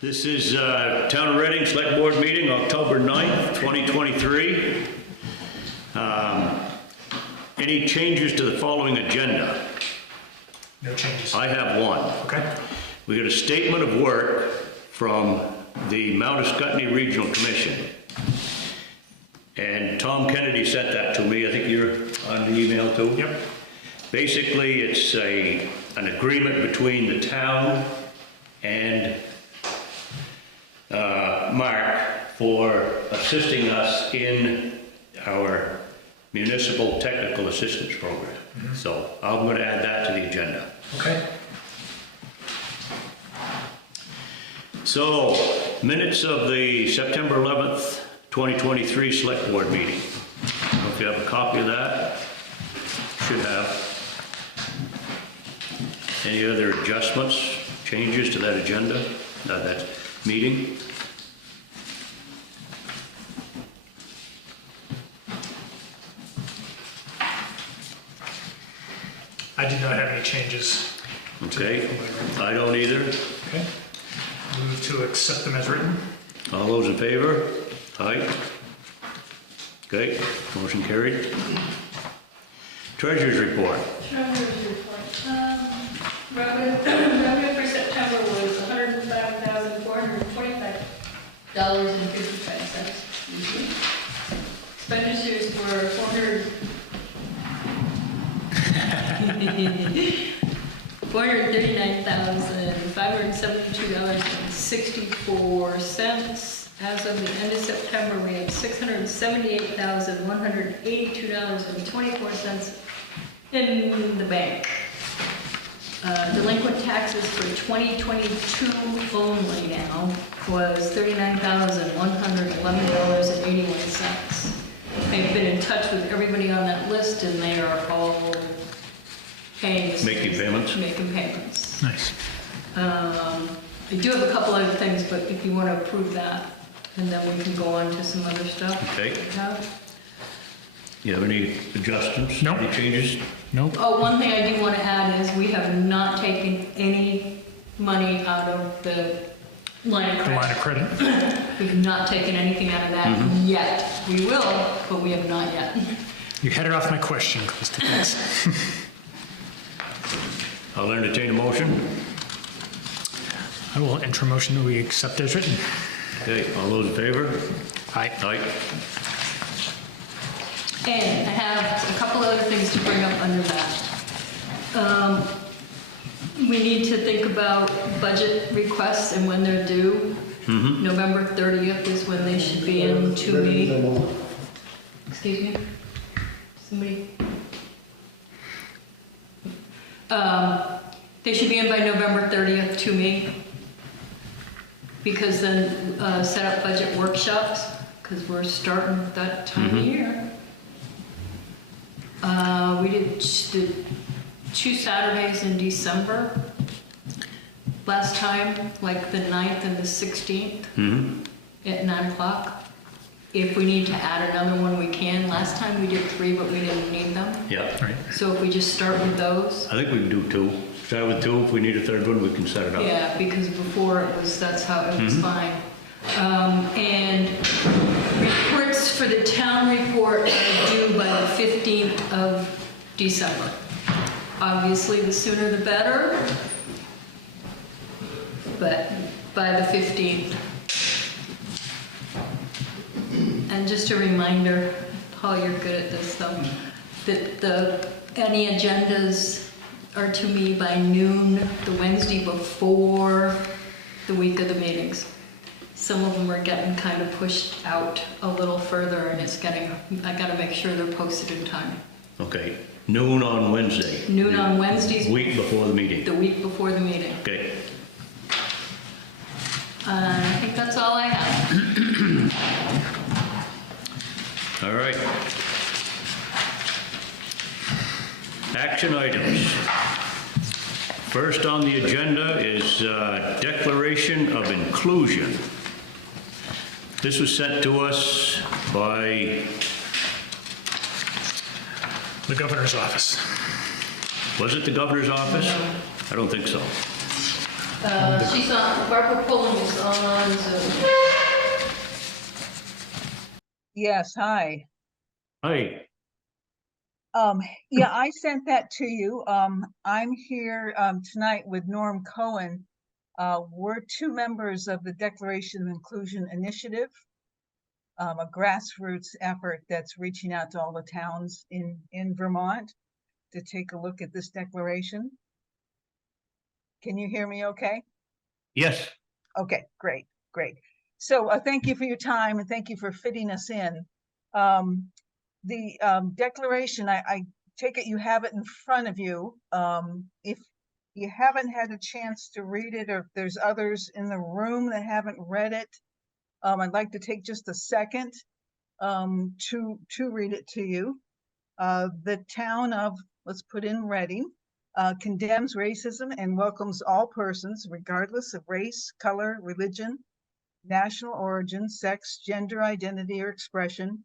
This is Town of Reading Selectboard meeting, October 9th, 2023. Any changes to the following agenda? No changes. I have one. Okay. We got a statement of work from the Mount Escutney Regional Commission. And Tom Kennedy sent that to me. I think you're on the email too. Yep. Basically, it's an agreement between the town and Mark for assisting us in our municipal technical assistance program. Mm-hmm. So I'm going to add that to the agenda. Okay. So, minutes of the September 11th, 2023 Select Board meeting. I don't know if you have a copy of that. Should have. Any other adjustments, changes to that agenda, that meeting? I did not have any changes. Okay, I don't either. Okay. Move to accept them as written. All those in favor? Aye. Okay, motion carried. Treasurer's report. Treasurer's report. Revenue for September was $105,425.55. Expenditures were $439,572.64. As of the end of September, we had $678,182.24 in the bank. Delinquent taxes for 2022 only now was $39,111.81. I've been in touch with everybody on that list, and they are all paying. Making payments? Making payments. Nice. I do have a couple other things, but if you want to approve that, and then we can go on to some other stuff. Okay. Yeah. You have any adjustments? Nope. Any changes? Nope. Oh, one thing I do want to add is we have not taken any money out of the line of The credit. line of credit. We've not taken anything out of that yet. We will, but we have not yet. You headed off my question, Krista. Thanks. I'll entertain a motion. I will enter a motion that we accept as written. Okay, all those in favor? Aye. Aye. And I have a couple other things to bring up under that. We need to think about budget requests and when they're due. November 30th is when they should be in to me. Excuse me? Somebody? They should be in by November 30th to me. Because then set up budget workshops, because we're starting that time of year. We did 2 Saturdays in December. Last time, like the 9th and the 16th at 9 o'clock. If we need to add another one, we can. Last time we did 3, but we didn't need them. Yeah. Right. So if we just start with those. I think we can do 2. Start with 2. If we need a third one, we can set it up. Yeah, because before that's how it was fine. And reports for the town report are due by the 15th of December. Obviously, the sooner the better, but by the 15th. And just a reminder, Paul, you're good at this though, that any agendas are to me by noon, the Wednesday before the week of the meetings. Some of them are getting kind of pushed out a little further, and I gotta make sure they're posted in time. Okay, noon on Wednesday. Noon on Wednesdays. Week before the meeting. The week before the meeting. Okay. I think that's all I have. All right. Action items. First on the agenda is declaration of inclusion. This was sent to us by The governor's office. Was it the governor's office? No. I don't think so. She's on, Barbara Pullen is on Zoom. Yes, hi. Hi. Yeah, I sent that to you. I'm here tonight with Norm Cohen. We're two members of the Declaration of Inclusion Initiative, a grassroots effort that's reaching out to all the towns in Vermont to take a look at this declaration. Can you hear me okay? Yes. Okay, great, great. So thank you for your time and thank you for fitting us in. The declaration, I take it you have it in front of you. If you haven't had a chance to read it, or if there's others in the room that haven't read it, I'd like to take just a second to read it to you. The town of, let's put in Reading, condemns racism and welcomes all persons, regardless of race, color, religion, national origin, sex, gender identity or expression,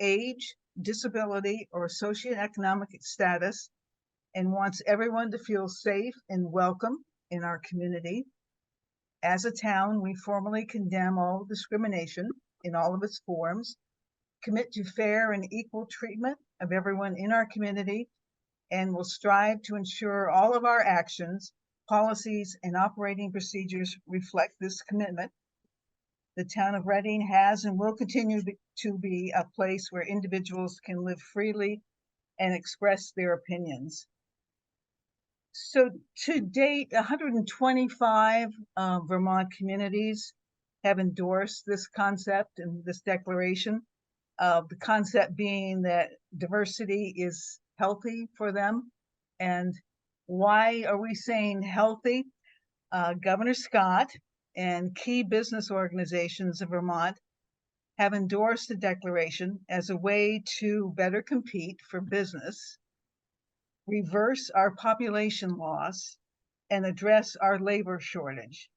age, disability, or socioeconomic status, and wants everyone to feel safe and welcome in our community. As a town, we formally condemn all discrimination in all of its forms, commit to fair and equal treatment of everyone in our community, and will strive to ensure all of our actions, policies, and operating procedures reflect this commitment. The town of Reading has and will continue to be a place where individuals can live freely and express their opinions. So to date, 125 Vermont communities have endorsed this concept and this declaration. The concept being that diversity is healthy for them. And why are we saying healthy? Governor Scott and key business organizations of Vermont have endorsed the declaration as a way to better compete for business, reverse our population loss, and address our labor shortage.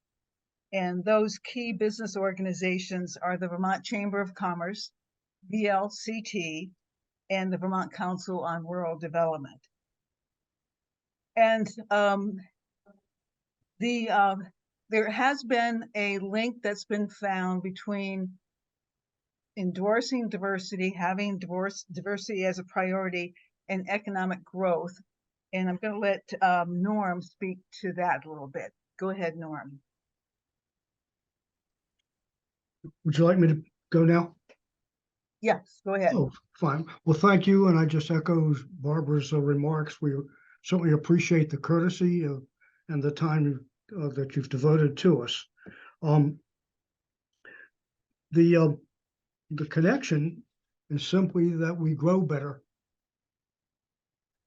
And those key business organizations are the Vermont Chamber of Commerce, VLCT, and the Vermont Council on Rural Development. And there has been a link that's been found between endorsing diversity, having diversity as a priority, and economic growth. And I'm going to let Norm speak to that a little bit. Go ahead, Norm. Would you like me to go now? Yes, go ahead. Oh, fine. Well, thank you. And I just echo Barbara's remarks. We certainly appreciate the courtesy and the time that you've devoted to us. The connection is simply that we grow better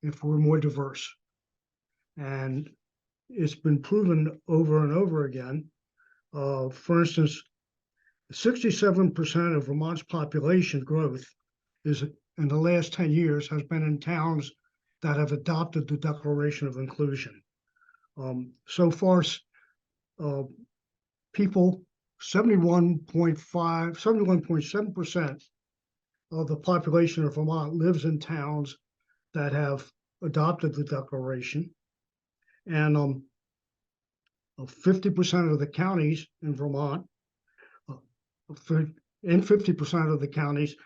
if we're more diverse. And it's been proven over and over again. For instance, 67% of Vermont's population growth is in the last 10 years has been in towns that have adopted the Declaration of Inclusion. So far, people, 71.7% of the population of Vermont lives in towns that have adopted the Declaration. And 50% of the counties in Vermont, in 50% of the counties,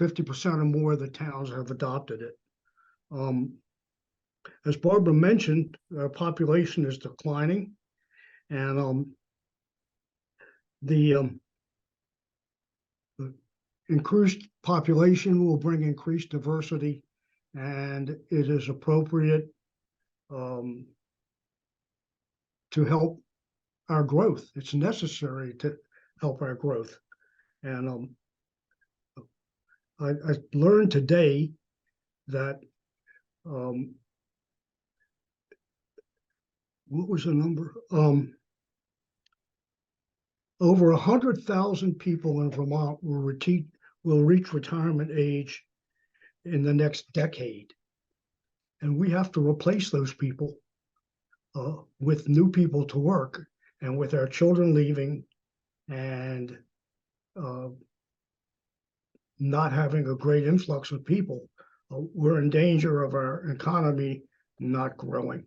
50% or more of the towns have adopted it. As Barbara mentioned, our population is declining, and the increased population will bring increased diversity, and it is appropriate to help our growth. It's necessary to help our growth. And I learned today that what was the number? Over 100,000 people in Vermont will reach retirement age in the next decade. And we have to replace those people with new people to work, and with our children leaving and not having a great influx of people, we're in danger of our economy not growing.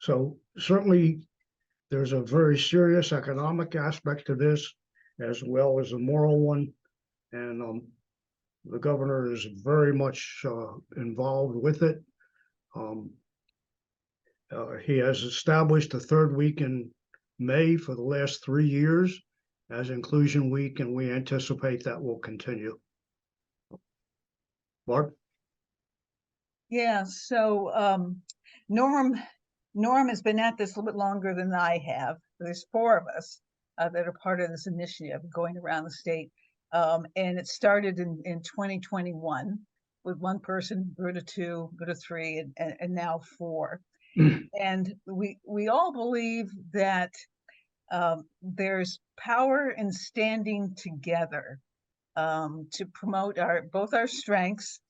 So certainly there's a very serious economic aspect to this as well as a moral one. And the governor is very much involved with it. He has established the third week in May for the last 3 years as Inclusion Week, and we anticipate that will continue. Mark? Yeah, so Norm has been at this a little bit longer than I have. There's 4 of us that are part of this initiative going around the state. And it started in 2021 with 1 person, grew to 2, grew to 3, and now 4. And we all believe that there's power in standing together to promote both our strengths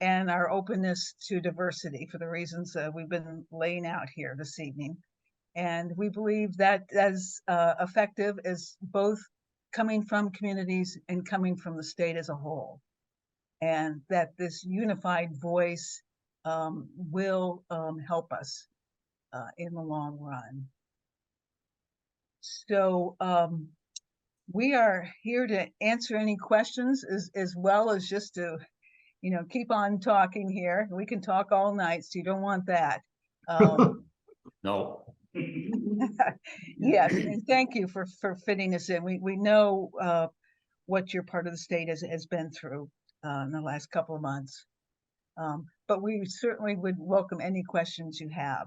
and our openness to diversity for the reasons we've been laying out here this evening. And we believe that as effective as both coming from communities and coming from the state as a whole. And that this unified voice will help us in the long run. So we are here to answer any questions as well as just to, keep on talking here. We can talk all night, so you don't want that. No. Yes, and thank you for fitting us in. We know what your part of the state has been through in the last couple of months. But we certainly would welcome any questions you have.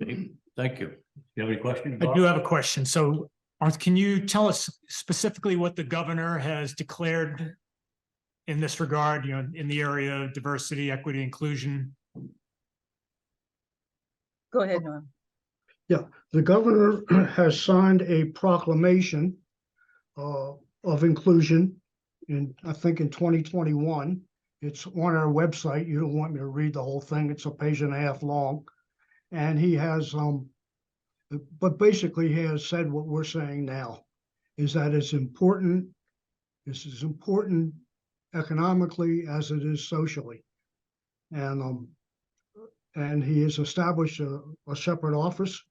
Thank you. You have any questions, I Bob? do have a question. So, Arthur, can you tell us specifically what the governor has declared in this regard, in the area of diversity, equity, inclusion? Go ahead, Norm. Yeah, the governor has signed a proclamation of inclusion I think in 2021. It's on our website. You don't want me to read the whole thing. It's a page and a half long. And he has, but basically he has said what we're saying now, is that it's important, this is important economically as it is socially. And he has established a separate office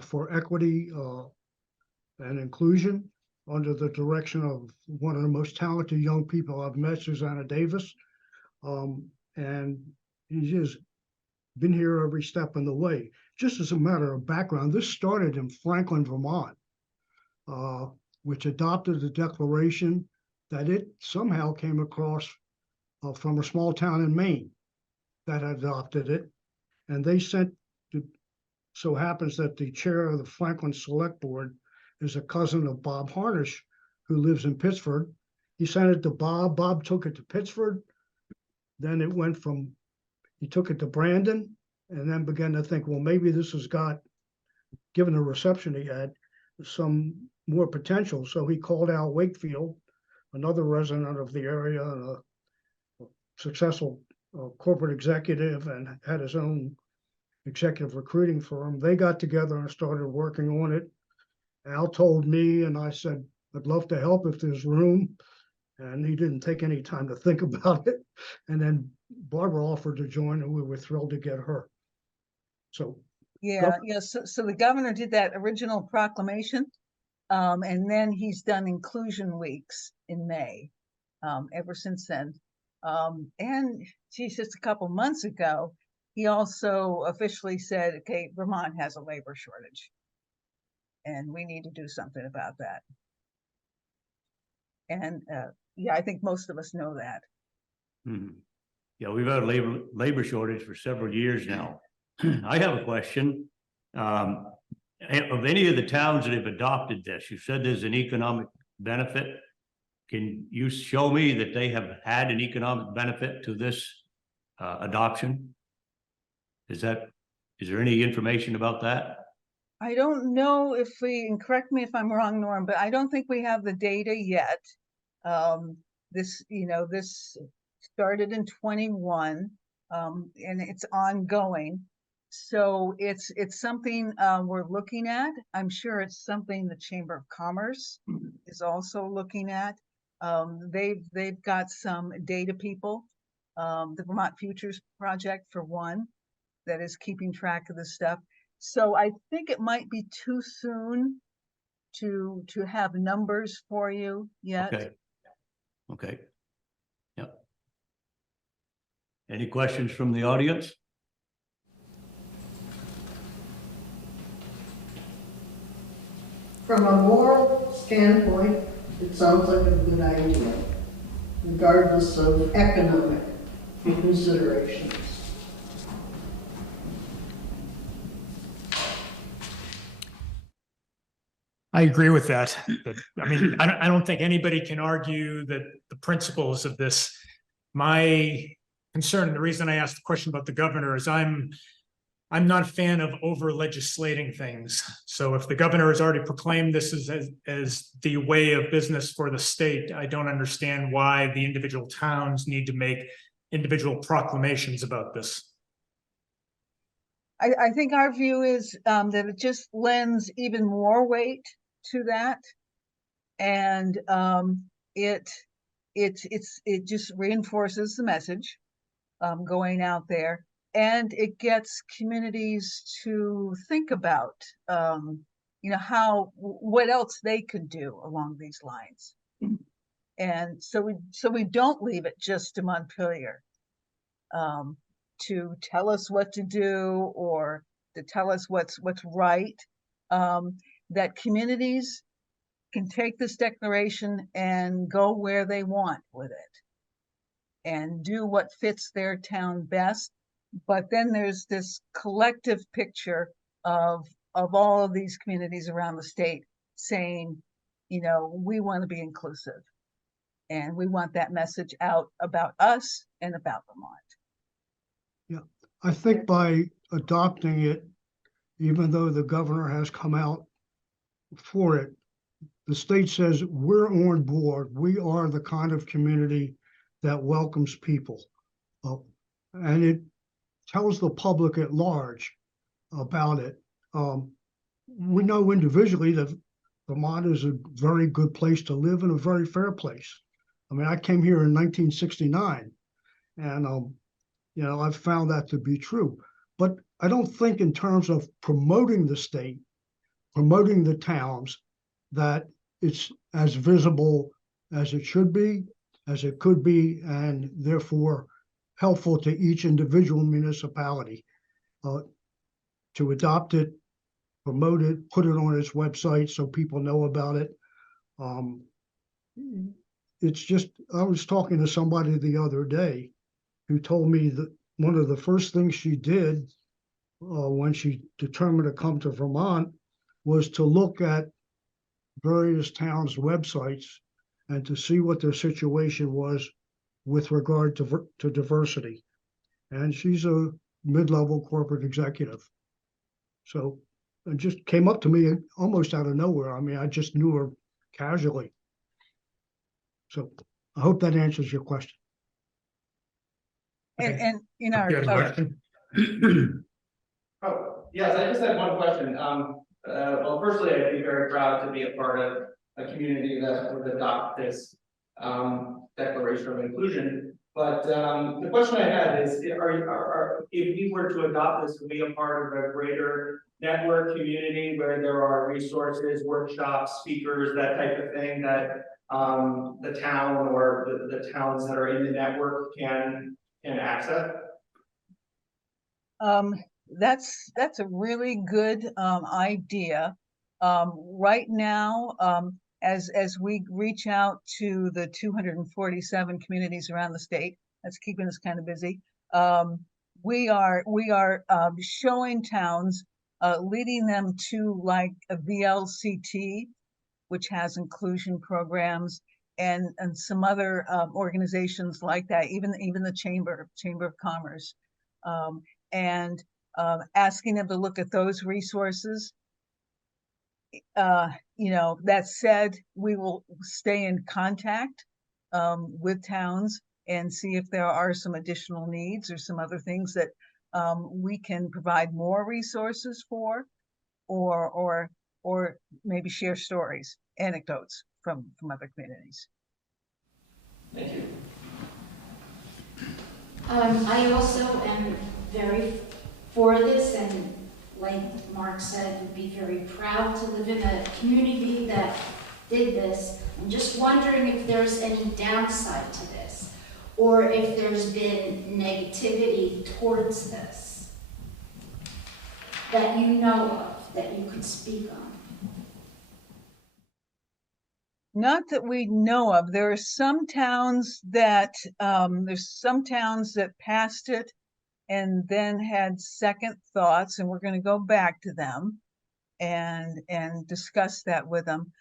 for equity and inclusion under the direction of one of the most talented young people I've met, Susanna Davis. And he's just been here every step of the way. Just as a matter of background, this started in Franklin, Vermont, which adopted the declaration that it somehow came across from a small town in Maine that adopted it. And they sent, so happens that the chair of the Franklin Selectboard is a cousin of Bob Harnish, who lives in Pittsford. He sent it to Bob. Bob took it to Pittsford. Then it went from, he took it to Brandon, and then began to think, well, maybe this has got, given the reception he had, some more potential. So he called out Wakefield, another resident of the area, and a successful corporate executive, and had his own executive recruiting firm. They got together and started working on it. Al told me, and I said, I'd love to help if there's room. And he didn't take any time to think about it. And then Barbara offered to join, and we were thrilled to get her. So Yeah, so the governor did that original proclamation, and then he's done inclusion weeks in May, ever since then. And geez, just a couple months ago, he also officially said, okay, Vermont has a labor shortage, and we need to do something about that. And yeah, I think most of us know that. Mhm. Yeah, we've had a labor shortage for several years now. I have a question. Of any of the towns that have adopted this, you said there's an economic benefit. Can you show me that they have had an economic benefit to this adoption? Is there any information about that? I don't know if we, and correct me if I'm wrong, Norm, but I don't think we have the data yet. This started in 21, and it's ongoing. So it's something we're looking at. I'm sure it's something the Chamber of Commerce is also looking at. They've got some data people, the Vermont Futures Project for one, that is keeping track of this stuff. So I think it might be too soon to have numbers for you yet. Okay. Okay. Yep. Any questions from the audience? From a moral standpoint, it sounds like a good idea, regardless of economic considerations. I agree with that. I mean, I don't think anybody can argue that the principles of this. My concern, the reason I asked the question about the governor is I'm not a fan of over legislating things. So if the governor has already proclaimed this as the way of business for the state, I don't understand why the individual towns need to make individual proclamations about this. I think our view is that it just lends even more weight to that. And it just reinforces the message going out there. And it gets communities to think about, what else they could do along these lines. And so we don't leave it just to Montpelier to tell us what to do or to tell us what's right. That communities can take this declaration and go where they want with it and do what fits their town best. But then there's this collective picture of all of these communities around the state saying, we want to be inclusive and we want that message out about us and about Vermont. Yeah, I think by adopting it, even though the governor has come out for it, the state says we're on board. We are the kind of community that welcomes people. And it tells the public at large about it. We know individually that Vermont is a very good place to live and a very fair place. I mean, I came here in 1969 and, I've found that to be true. But I don't think in terms of promoting the state, promoting the towns, that it's as visible as it should be, as it could be, and therefore helpful to each individual municipality to adopt it, promote it, put it on its website so people know about it. It's just, I was talking to somebody the other day who told me that one of the first things she did when she determined to come to Vermont was to look at various towns' websites and to see what their situation was with regard to diversity. And she's a mid-level corporate executive. So it just came up to me almost out of nowhere. I mean, I just knew her casually. So I hope that answers your question. And You had a question? Oh, yes, I just had one question. Well, firstly, I'd be very proud to be a part of a community that would adopt this Declaration of Inclusion. But the question I had is, if we were to adopt this, would be a part of a greater network community where there are resources, workshops, speakers, that type of thing that the town or the towns that are in the network can access? That's a really good idea. Right now, as we reach out to the 247 communities around the state, that's keeping us kind of busy. We are showing towns, leading them to like a VLCT, which has inclusion programs, and some other organizations like that, even the Chamber of Commerce, and asking them to look at those resources. That said, we will stay in contact with towns and see if there are some additional needs or some other things that we can provide more resources for, or maybe share stories, anecdotes from other communities. Thank you. I also am very for this and like Mark said, would be very proud to live in a community that did this. I'm just wondering if there's any downside to this, or if there's been negativity towards this that you know of, that you could speak on. Not that we know of. There are some towns that, passed it and then had second thoughts, and we're gonna go back to them and discuss that with them.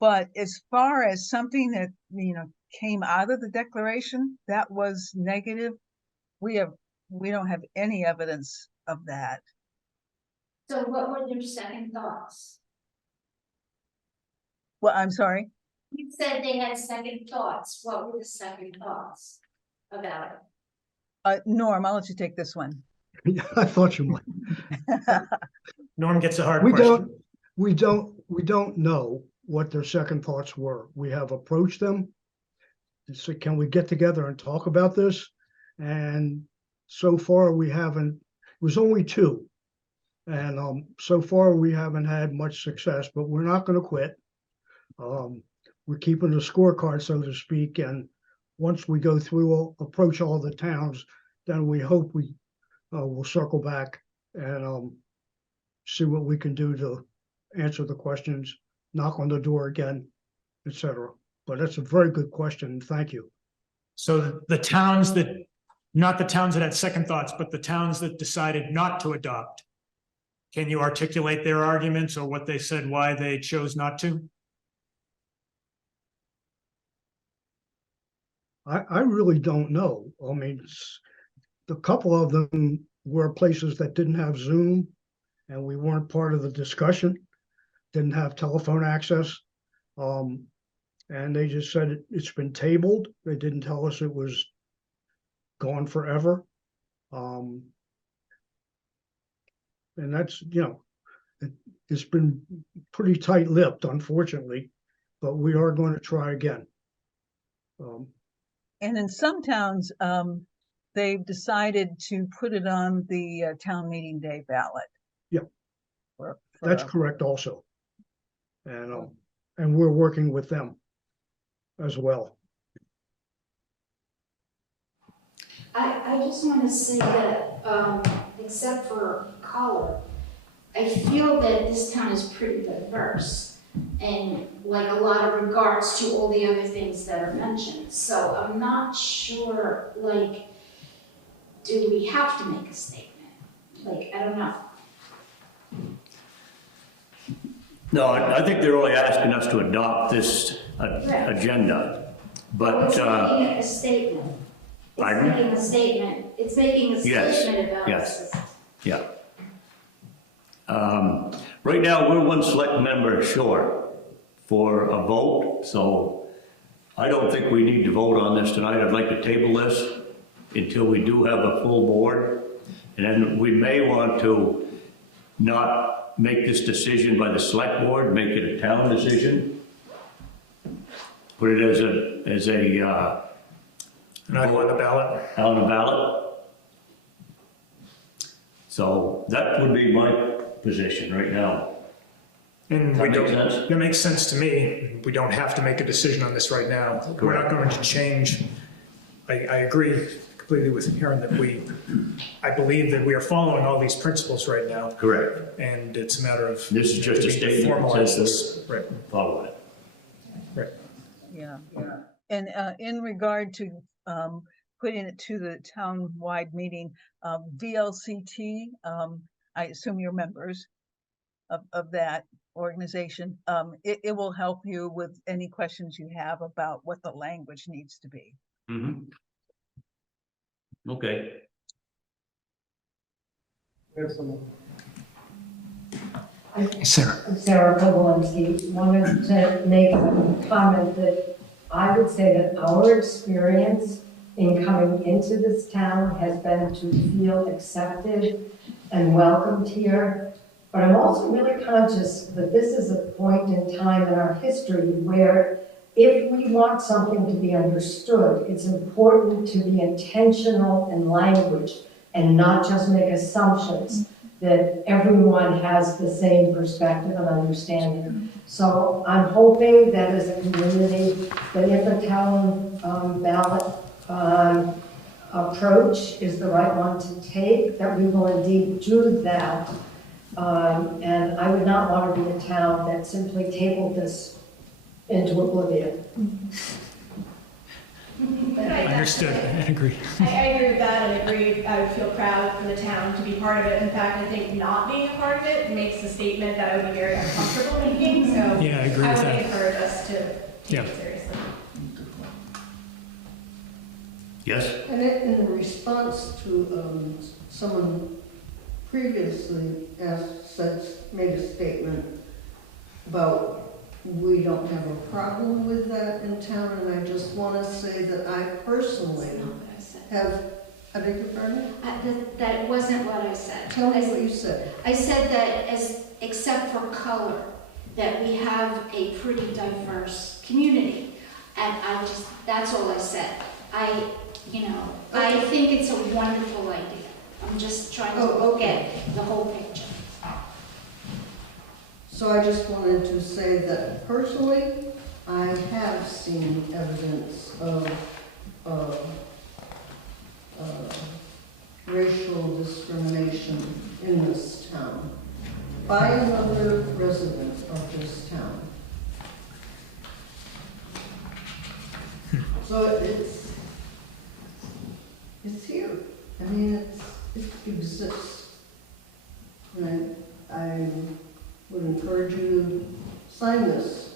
But as far as something that, came out of the declaration that was negative, we don't have any evidence of that. So what were your second thoughts? Well, I'm sorry. You said they had second thoughts. What were the second thoughts about it? Norm, I'll let you take this one. I thought you might. Norm gets a hard We question. don't know what their second thoughts were. We have approached them to say, can we get together and talk about this? And so far we haven't, it was only two. And so far we haven't had much success, but we're not going to quit. We're keeping the scorecard, so to speak. And once we go through, approach all the towns, then we hope we will circle back and see what we can do to answer the questions, knock on the door again, etc. But that's a very good question. Thank you. So the towns that, not the towns that had second thoughts, but the towns that decided not to adopt, can you articulate their arguments or what they said, why they chose not to? I really don't know. I mean, a couple of them were places that didn't have Zoom and we weren't part of the discussion, didn't have telephone access. And they just said it's been tabled. They didn't tell us it was gone forever. And that's, it's been pretty tight-lipped, unfortunately, but we are going to try again. And in some towns, they've decided to put it on the town meeting day ballot. Yeah, for that's correct also. And we're working with them as well. I just want to say that, except for color, I feel that this town is pretty diverse and like a lot of regards to all the other things that are mentioned. So I'm not sure, like, do we have to make a statement? Like, I don't know. No, I think they're only asking us to adopt this agenda, but. It's making a statement. It's Pardon? making a statement. It's making a Yes, statement about yes. this. Yeah. Right now, we're one select member short for a vote, so I don't think we need to vote on this tonight. I'd like to table this until we do have a full board. And then we may want to not make this decision by the select board, make it a town decision. Put it as a Not on the ballot. on the ballot. So that would be my position right now. And That we make don't, sense? that makes sense to me. We don't have to make a decision on this right now. We're not going to change. I agree completely with Karen that I believe that we are following all these principles right now. Correct. And it's a matter of. This is just a to statement that formalize says this. Right, follow it. right. Yeah. And in regard to putting it to the town-wide meeting, VLCT, I assume you're members of that organization. It will help you with any questions you have about what the language needs to be. Mm-hmm. Okay. Sarah. Sarah Kowalski, wanted to make a comment that I would say that our experience in coming into this town has been to feel accepted and welcomed here. But I'm also really conscious that this is a point in time in our history where if we want something to be understood, it's important to be intentional in language and not just make assumptions. that everyone has the same perspective and understanding. So I'm hoping that as a community, that if a town ballot approach is the right one to take, that we will indeed do that. And I would not want to be a town that simply tabled this into oblivion. Understood, I agree. I agree with that and agree, I would feel proud for the town to be part of it. In fact, I think not being a part of it makes a statement that I would be very uncomfortable making, so. Yeah, I agree with I that. would encourage us to take Yeah. it seriously. Yes? And in response to someone previously made a statement about we don't have a problem with that in town, and I just want to say that I personally That's not what I said. have, I beg your pardon? That wasn't what I said. Tell me what you said. I said that except for color, that we have a pretty diverse community. And that's all I said. I think it's a wonderful idea. I'm just trying to look at the whole picture. So I just wanted to say that personally, I have seen evidence of racial discrimination in this town by another resident of this town. So it's here. I mean, it exists. And I would encourage you to sign this.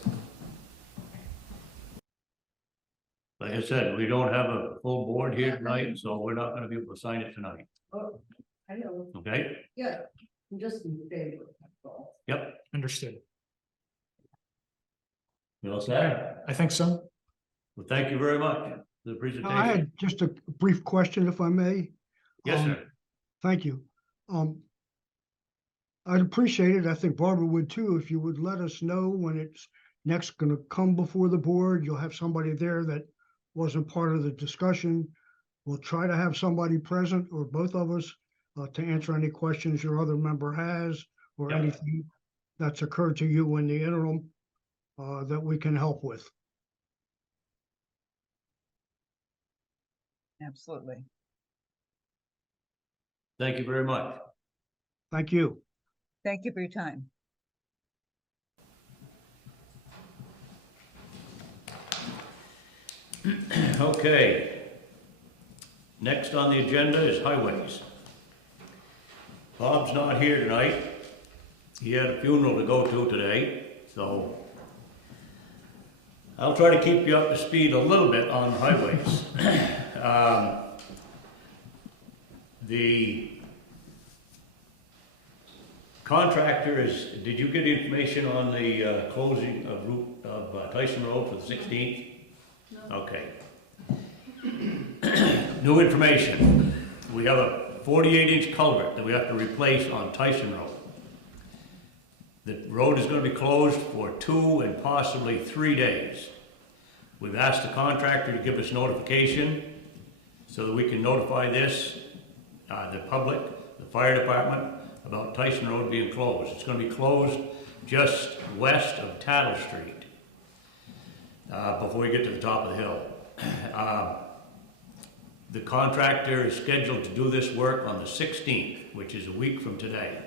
Like I said, we don't have a full board here tonight, so we're not gonna be able to sign it tonight, Oh, I know. okay? Yeah, I'm just in favor, that's all. Yep, Understood. you all set? I think so. Well, thank you very much for the I presentation. had just a brief question, if I may. Yes, Um, sir. Thank you. I'd appreciate it, I think Barbara would too, if you would let us know when it's next gonna come before the board. You'll have somebody there that wasn't part of the discussion. We'll try to have somebody present, or both of us, to answer any questions your other member has, or Yeah. anything that's occurred to you in the interim, that we can help with. Absolutely. Thank you very much. Thank you. Thank you for your time. Okay. Next on the agenda is highways. Bob's not here tonight. He had a funeral to go to today, so I'll try to keep you up to speed a little bit on highways. The contractor did you get information on the closing of Tyson Road for the 16th? No. Okay. New information. We have a 48-inch culvert that we have to replace on Tyson Road. The road is going to be closed for 2 and possibly 3 days. We've asked the contractor to give us notification so that we can notify the public, the fire department, about Tyson Road being closed. It's going to be closed just west of Tattle Street before you get to the top of the hill. The contractor is scheduled to do this work on the 16th, which is a week from today.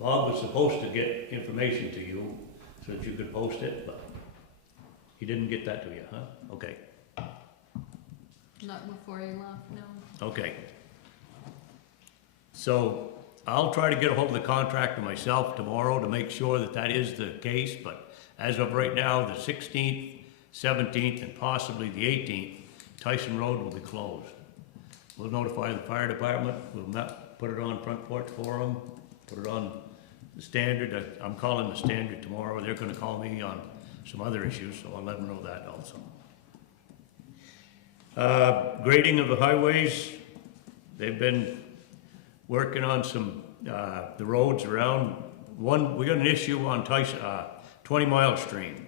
Bob was supposed to get information to you so that you could post it, but he didn't get that to you, huh? Okay, Not before you left, no. okay. So I'll try to get a hold of the contractor myself tomorrow to make sure that that is the case, but as of right now, the 16th, 17th, and possibly the 18th, Tyson Road will be closed. We'll notify the fire department, we'll put it on Front Porch Forum, put it on the Standard. I'm calling the Standard tomorrow. They're gonna call me on some other issues, so I'll let them know that also. Grading of the highways, they've been working on some, the roads around. We got an issue on Tyson, 20 Mile Stream.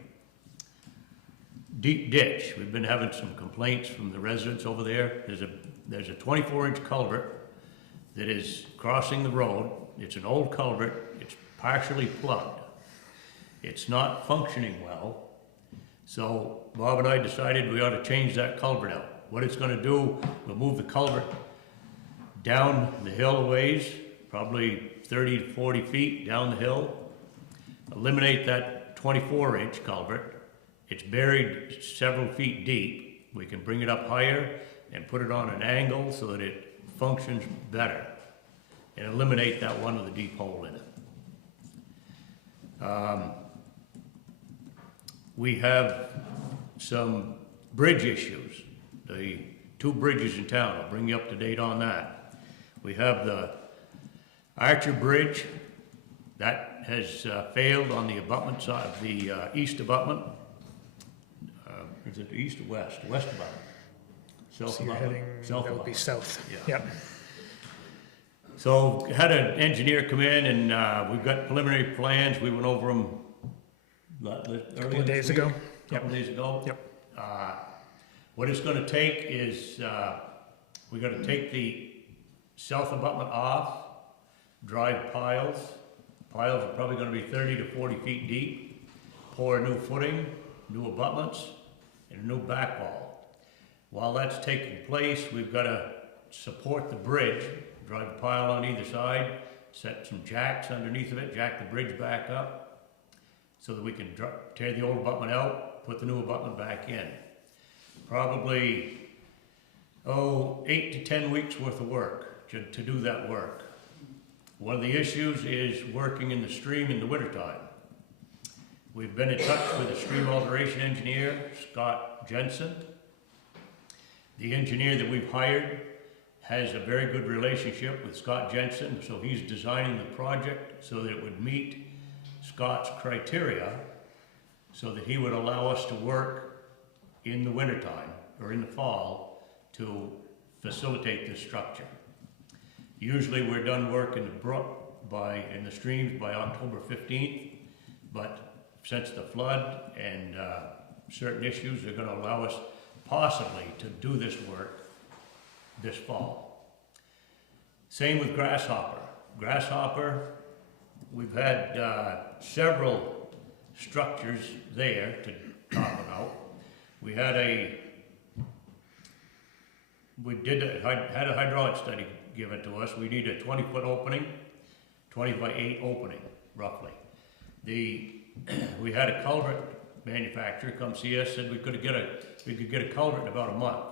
Deep ditch. We've been having some complaints from the residents over there. There's a 24-inch culvert that is crossing the road. It's an old culvert, it's partially plugged. It's not functioning well. So Bob and I decided we ought to change that culvert out. What it's gonna do, we'll move the culvert down the hill a ways, probably 30 to 40 feet down the hill. Eliminate that 24-inch culvert. It's buried several feet deep. We can bring it up higher and put it on an angle so that it functions better and eliminate that one with a deep hole in it. We have some bridge issues. The 2 bridges in town, I'll bring you up to date on that. We have the Archer Bridge, that has failed on the abutment side, the east abutment. Is it east or west? West abutment. South So you're abutment. heading, South that would be abutment. south. Yeah. Yep. So had an engineer come in and we've got preliminary plans. We went over them Couple of days ago. Couple days ago. Yep. What it's gonna take is, we gotta take the south abutment off, drive piles. Piles are probably gonna be 30 to 40 feet deep. Pour a new footing, new abutments, and a new back wall. While that's taking place, we've gotta support the bridge, drive a pile on either side, set some jacks underneath of it, jack the bridge back up, so that we can tear the old abutment out, put the new abutment back in. Probably, 8 to 10 weeks worth of work to do that work. One of the issues is working in the stream in the wintertime. We've been in touch with a stream alteration engineer, Scott Jensen. The engineer that we've hired has a very good relationship with Scott Jensen, so he's designing the project so that it would meet Scott's criteria, so that he would allow us to work in the wintertime or in the fall to facilitate this structure. Usually we're done work in the brook in the streams by October 15th, but since the flood and certain issues are gonna allow us possibly to do this work this fall. Same with Grasshopper. Grasshopper, we've had several structures there to top it out. We had had a hydraulic study given to us. We need a 20-foot opening, 20 by 8 opening, roughly. We had a culvert manufacturer come see us, said we could get a culvert in about a month.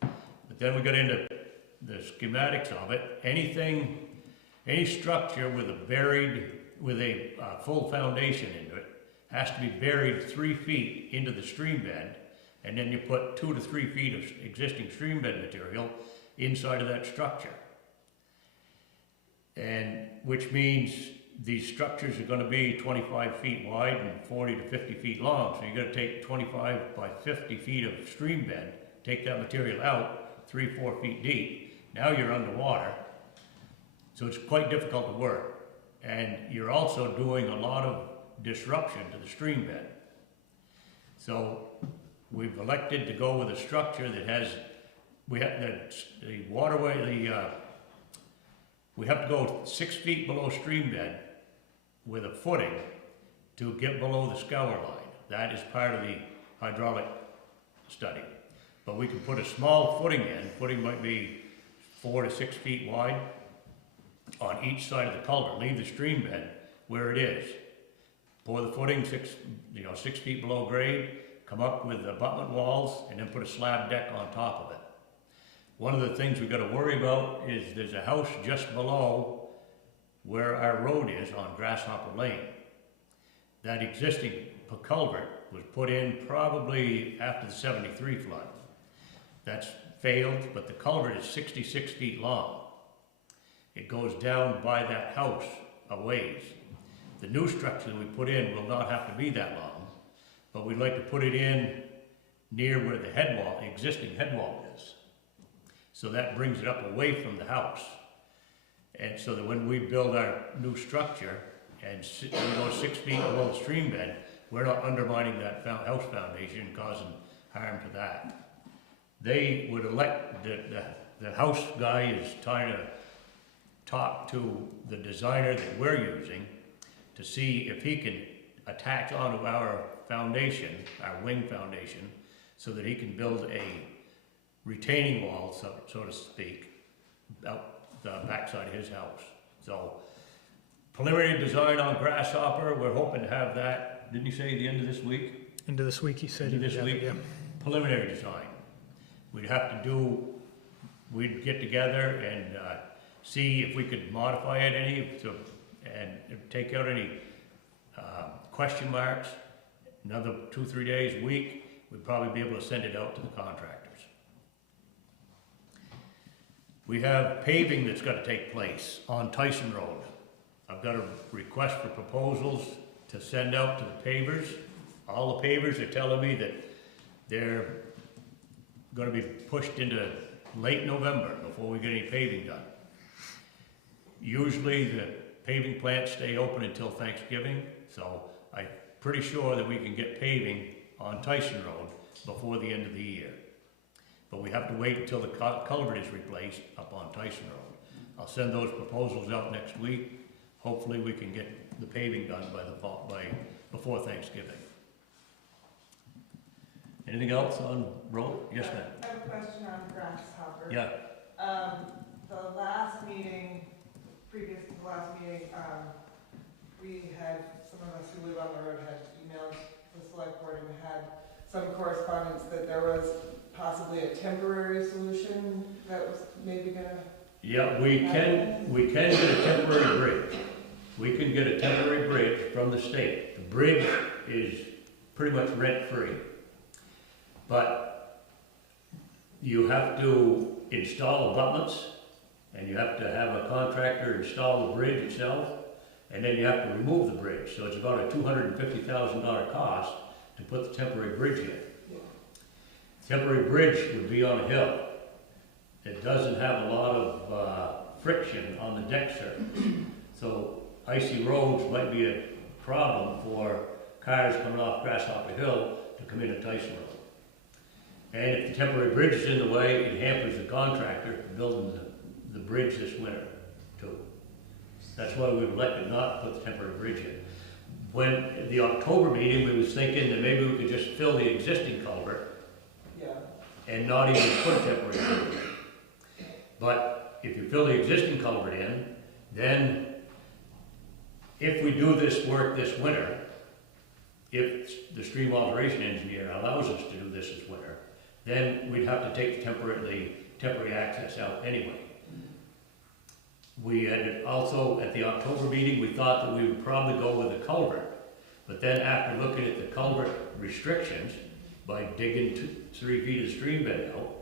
But then we got into the schematics of it. Any structure with a full foundation into it has to be buried 3 feet into the stream bed, and then you put 2 to 3 feet of existing stream bed material inside of that structure. And which means these structures are going to be 25 feet wide and 40 to 50 feet long. So you're going to take 25 by 50 feet of stream bed, take that material out 3-4 feet deep. Now you're underwater. So it's quite difficult to work. And you're also doing a lot of disruption to the stream bed. So we've elected to go with a structure that has, we have the waterway, we have to go 6 feet below stream bed with a footing to get below the scour line. That is part of the hydraulic study. But we can put a small footing in. Footing might be 4 to 6 feet wide on each side of the culvert. Leave the stream bed where it is. Pour the footing 6 feet below grade, come up with abutment walls, and then put a slab deck on top of it. One of the things we've got to worry about is there's a house just below where our road is on Grasshopper Lane. That existing culvert was put in probably after the '73 flood. That's failed, but the culvert is 66 feet long. It goes down by that house a ways. The new structure that we put in will not have to be that long, but we'd like to put it in near where the head wall, the existing head wall is. So that brings it up away from the house. And so that when we build our new structure and we go 6 feet below the stream bed, we're not undermining that house foundation and causing harm to that. They would elect, the house guy is trying to talk to the designer that we're using to see if he can attach onto our foundation, our wing foundation, so that he can build a retaining wall, so to speak, out the backside of his house. So preliminary design on Grasshopper, we're hoping to have that, didn't you say the end of this week? Into this week, he said. Into this week? Yeah. Preliminary design. We'd have to do, we'd get together and see if we could modify it any, and take out any question marks. Another 2-3 days, week, we'd probably be able to send it out to the contractors. We have paving that's got to take place on Tyson Road. I've got a request for proposals to send out to the pavers. All the pavers are telling me that they're going to be pushed into late November before we get any paving done. Usually the paving plants stay open until Thanksgiving, so I'm pretty sure that we can get paving on Tyson Road before the end of the year. But we have to wait until the culvert is replaced up on Tyson Road. I'll send those proposals out next week. Hopefully we can get the paving done before Thanksgiving. Anything else on road? Yes, ma'am. I have a question on Grasshopper. Yeah. The last meeting, previous to the last meeting, we had, some of us who live on the road had emailed the select board and had some correspondence that there was possibly a temporary solution that was maybe gonna. Yeah, we can get a temporary bridge. We can get a temporary bridge from the state. The bridge is pretty much rent-free. But you have to install abutments, and you have to have a contractor install the bridge itself, and then you have to remove the bridge. So it's about a $250,000 cost to put the temporary bridge in. The temporary bridge would be on a hill. It doesn't have a lot of friction on the deck surface. So icy roads might be a problem for cars coming off Grasshopper Hill to come into Tyson Road. And if the temporary bridge is in the way, it hampers the contractor building the bridge this winter too. That's why we elected not to put the temporary bridge in. When at the October meeting, we was thinking that maybe we could just fill the existing culvert and not even put a temporary bridge in. But if you fill the existing culvert in, then if we do this work this winter, if the stream alteration engineer allows us to do this winter, then we'd have to take the temporary access out anyway. We had also, at the October meeting, we thought that we would probably go with a culvert. But then after looking at the culvert restrictions, by digging 3 feet of stream bed out,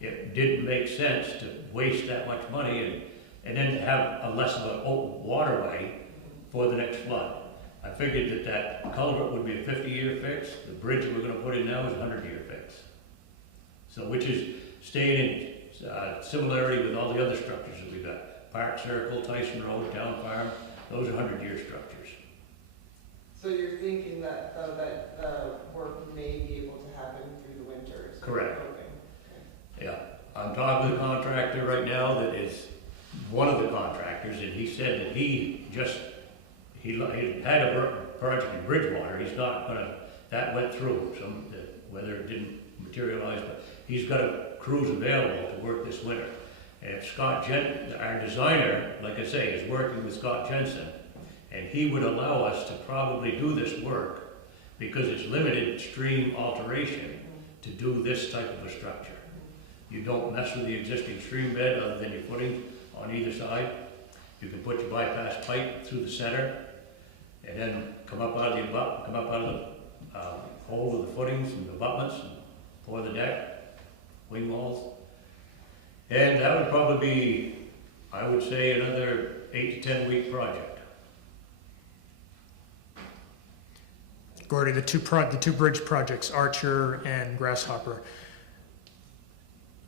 it didn't make sense to waste that much money and then to have a less of an open waterway for the next flood. I figured that culvert would be a 50-year fix. The bridge we're going to put in now is a 100-year fix. So, which is staying in similarity with all the other structures that we've got. Park Circle, Tyson Road, Town Farm, those are 100-year structures. So you're thinking that the work may be able to happen through the winter? Correct. Okay. Yeah, I'm talking with a contractor right now that is one of the contractors, and he said that he had a project in Bridgewater. He's not gonna, that went through, whether it didn't materialize, but he's got a crews available to work this winter. And if our designer, like I say, is working with Scott Jensen, and he would allow us to probably do this work because it's limited stream alteration to do this type of a structure. You don't mess with the existing stream bed other than your footing on either side. You can put your bypass pipe through the center and then come up out of the hole with the footings and the abutments and pour the deck, wing walls. And that would probably be, I would say, another 8 to 10 week project. Gordy, the two bridge projects, Archer and Grasshopper.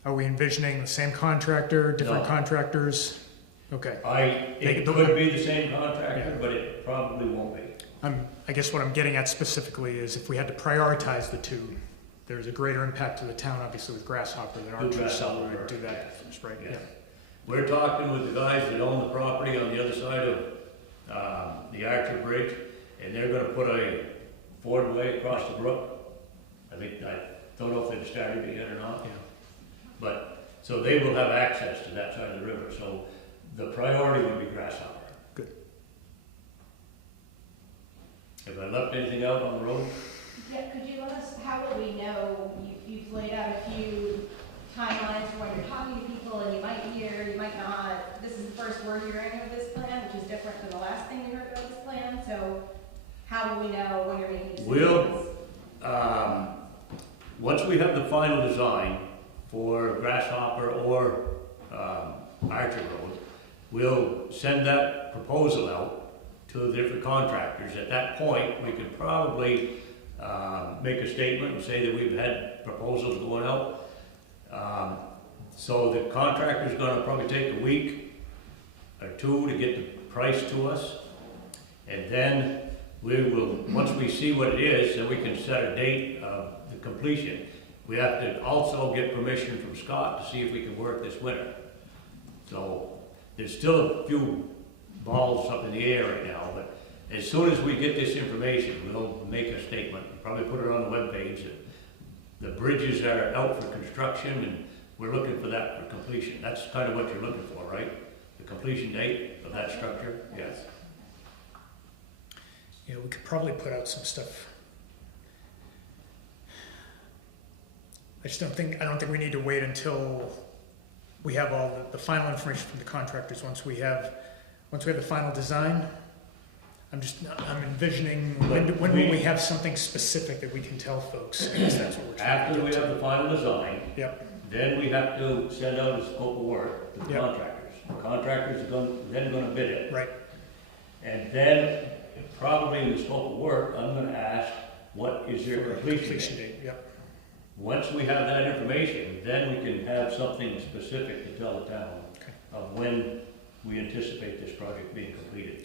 Are we envisioning the same contractor, different No. contractors? Okay. It could be the same contractor, but it probably won't be. I guess what I'm getting at specifically is if we had to prioritize the two, there's a greater impact to the town, obviously, with Grasshopper than Archer, so Grasshopper we'd do first, that yes. first, right? Yes. we're talking with the guys that own the property on the other side of, the Archer Bridge, and they're gonna put a fordway across the brook. I don't know if they've started it yet or not. Yeah. But, so they will have access to that side of the river, so the priority would be Grasshopper. Good. Have I left anything out on the road? Yeah, could you let us, how will we know, you've laid out a few timelines for when you're talking to people and you might hear, you might not. This is the first we're hearing of this plan, which is different than the last thing we heard about this plan, so how will we know when you're making decisions? We'll, once we have the final design for Grasshopper or, Archer Road, we'll send that proposal out to the different contractors. At that point, we could probably, make a statement and say that we've had proposals going out. So the contractor's gonna probably take a week or two to get the price to us. And then we will, once we see what it is, then we can set a date of the completion. We have to also get permission from Scott to see if we can work this winter. So there's still a few balls up in the air right now, but as soon as we get this information, we'll make a statement, probably put it on the webpage. The bridges are out for construction and we're looking for that for completion. That's kind of what you're looking for, right? The completion date of that structure? Yes. Yeah, we could probably put out some stuff. I don't think we need to wait until we have all the final information from the contractors. Once we have the final design, I'm envisioning, when will we have something specific that we can tell folks? I guess that's what we're trying to After get we to. have the final design, Yep, then we have to send out a scope of work to the Yep. contractors. The contractors are then gonna bid it. right. And then, probably in the scope of work, I'm gonna ask, what is your For a completion date? Yep, Once we have that information, then we can have something specific to tell the town Okay. of when we anticipate this project being completed.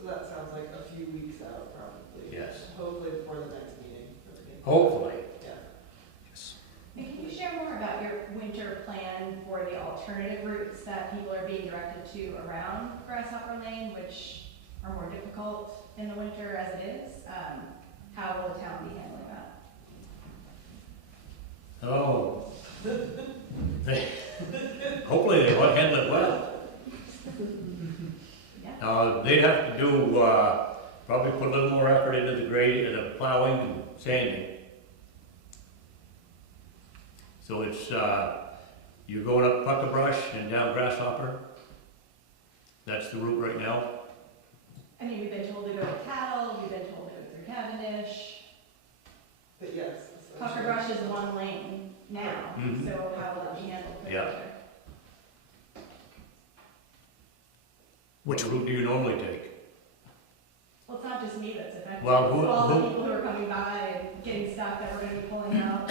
So that sounds like a few weeks out, probably. Yes. Hopefully before the next meeting. for the game. Hopefully. Yeah. yes. And can you share more about your winter plan for the alternative routes that people are being directed to around Grasshopper Lane, which are more difficult in the winter as it is? How will the town be handling that? Oh. Hopefully they will handle it well. They'd have to do, probably put a little more effort into the grading, the plowing and sanding. So it's, you're going up Puckerbrush and down Grasshopper. That's the route right now. I mean, we've been told to go to Cattle, we've been told to go through Cavendish. But yes. Pucker Brush is one lane now, Mhm. so how will that be handled for the Yeah. winter? Which route do you normally take? Well, it's not just me that's affected. Well, It's who- all the who- people who are coming by and getting stuff that we're gonna be pulling out.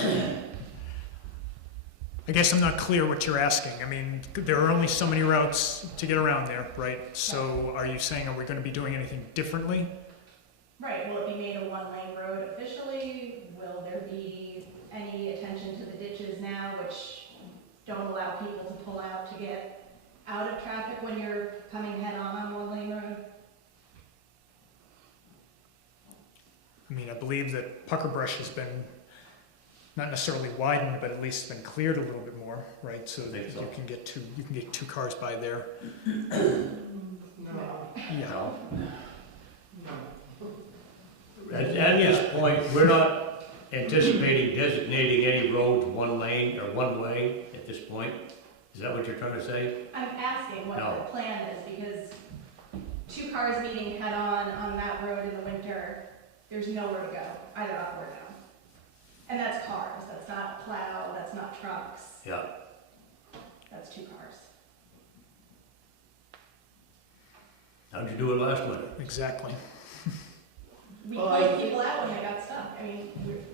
I guess I'm not clear what you're asking. I mean, there are only so many routes to get around there, right? So are you saying, are we gonna be doing anything differently? Right, will it be made a one-lane road officially? Will there be any attention to the ditches now, which don't allow people to pull out to get out of traffic when you're coming head-on one-lane road? I mean, I believe that Puckerbrush has been not necessarily widened, but at least been cleared a little bit more, right? So that Think so. you can get two cars by there. No. Yeah. At this point, we're not anticipating designating any roads one lane or one way at this point. Is that what you're trying to say? I'm asking what No. the plan is, because two cars meeting head-on that road in the winter, there's nowhere to go, either up or down. And that's cars, that's not plow, that's not trucks, Yeah. that's two cars. How'd you do it last winter? Exactly. We Well, pulled people out when they got stuck. I mean,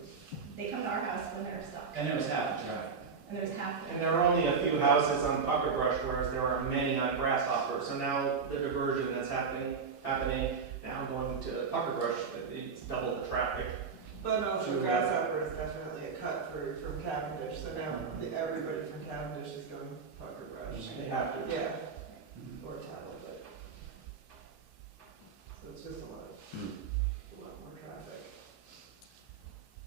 they come to our house when they're stuck, And it was half the traffic. and there's half And the. there are only a few houses on Pucker Brush, whereas there are many on Grasshopper. So now the diversion that's happening now going to Pucker Brush, it's double the traffic. But also Grasshopper is definitely a cut from Cavendish, so now everybody from Cavendish is going Pucker Brush. They have to. Yeah, or Talbot. So it's just a lot more traffic.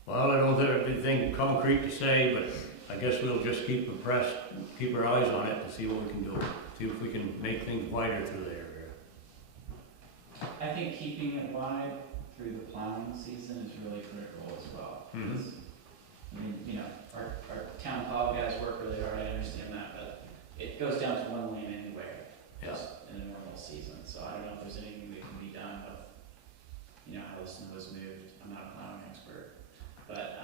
Well, I don't have anything concrete to say, but I guess we'll just keep our eyes on it to see what we can do. See if we can make things wider through there. I think keeping it wide through the plowing season is really critical as well. Mhm. I mean, you know, our town plow guys work really hard, I understand that, but it goes down to one lane anyway, just in a normal season. So I don't know if there's anything that can be done with, you know, how the snow is moved. I'm not a plowing expert, but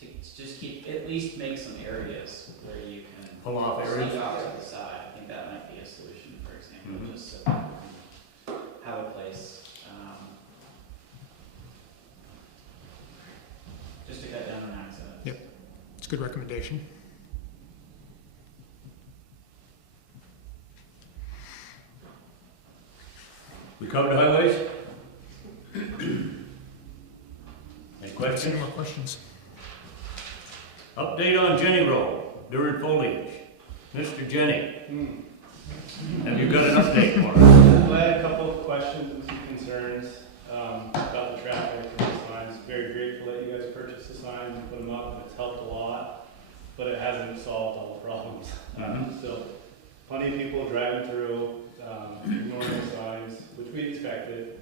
to just at least make some areas where you can Pull off areas. sneak off to the side. I think that might be a solution, for example, just so people can have a place. Just to cut down on accidents. Yep. It's a good recommendation. We covered highways? Any questions? Any more questions? Update on Jenny Road during foliage. Mr. Jenny, have you got an update for us? I had a couple of questions and some concerns about the traffic and the signs. Very grateful that you guys purchased the signs and put them up. It's helped a lot, but it hasn't solved all the problems. Still, plenty of people driving through, ignoring the signs, which we expected.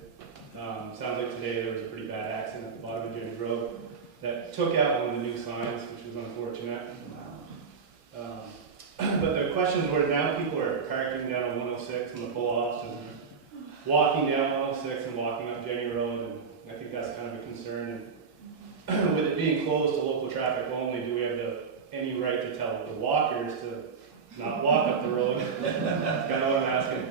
Sounds like today there was a pretty bad accident at the bottom of Jenny Road that took out one of the new signs, which was unfortunate. But the questions were now people are parking down on 106 and the pull-offs and walking down 106 and walking up Jenny Road, and I think that's kind of a concern. And with it being closed to local traffic only, do we have any right to tell the walkers to not walk up the road? That's kind of what I'm asking.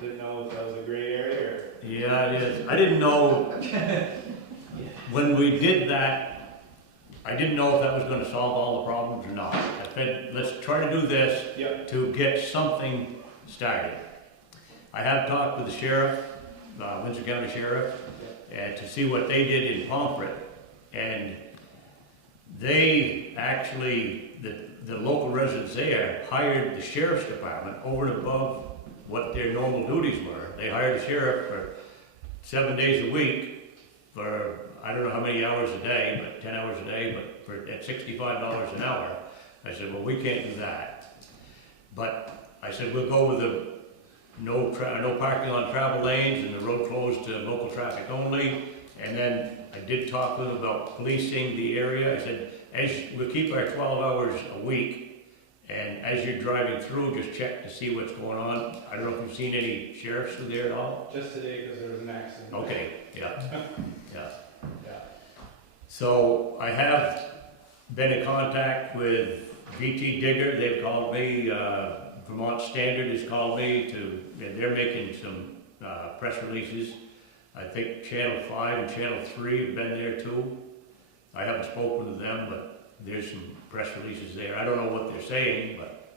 Didn't know if that was a gray area or... Yeah, it is. I didn't know, when we did that, I didn't know if that was gonna solve all the problems or not. I said, let's try to do this to get something started. I have talked with the sheriff, Windsor County Sheriff, and to see what they did in Pomfret. And they actually, the local residents there hired the sheriff's department over and above what their normal duties were. They hired a sheriff for 7 days a week for, I don't know how many hours a day, but 10 hours a day, but at $65 an hour. I said, well, we can't do that. But I said, we'll go with the no parking on travel lanes and the road closed to local traffic only. And then I did talk with them about policing the area. I said, we'll keep our 12 hours a week. And as you're driving through, just check to see what's going on. I don't know if you've seen any sheriffs through there at all? Just today, because there was an accident. Okay, yeah. So I have been in contact with VT Digger. They've called me, Vermont Standard has called me they're making some press releases. I think Channel 5 and Channel 3 have been there too. I haven't spoken to them, but there's some press releases there. I don't know what they're saying, but...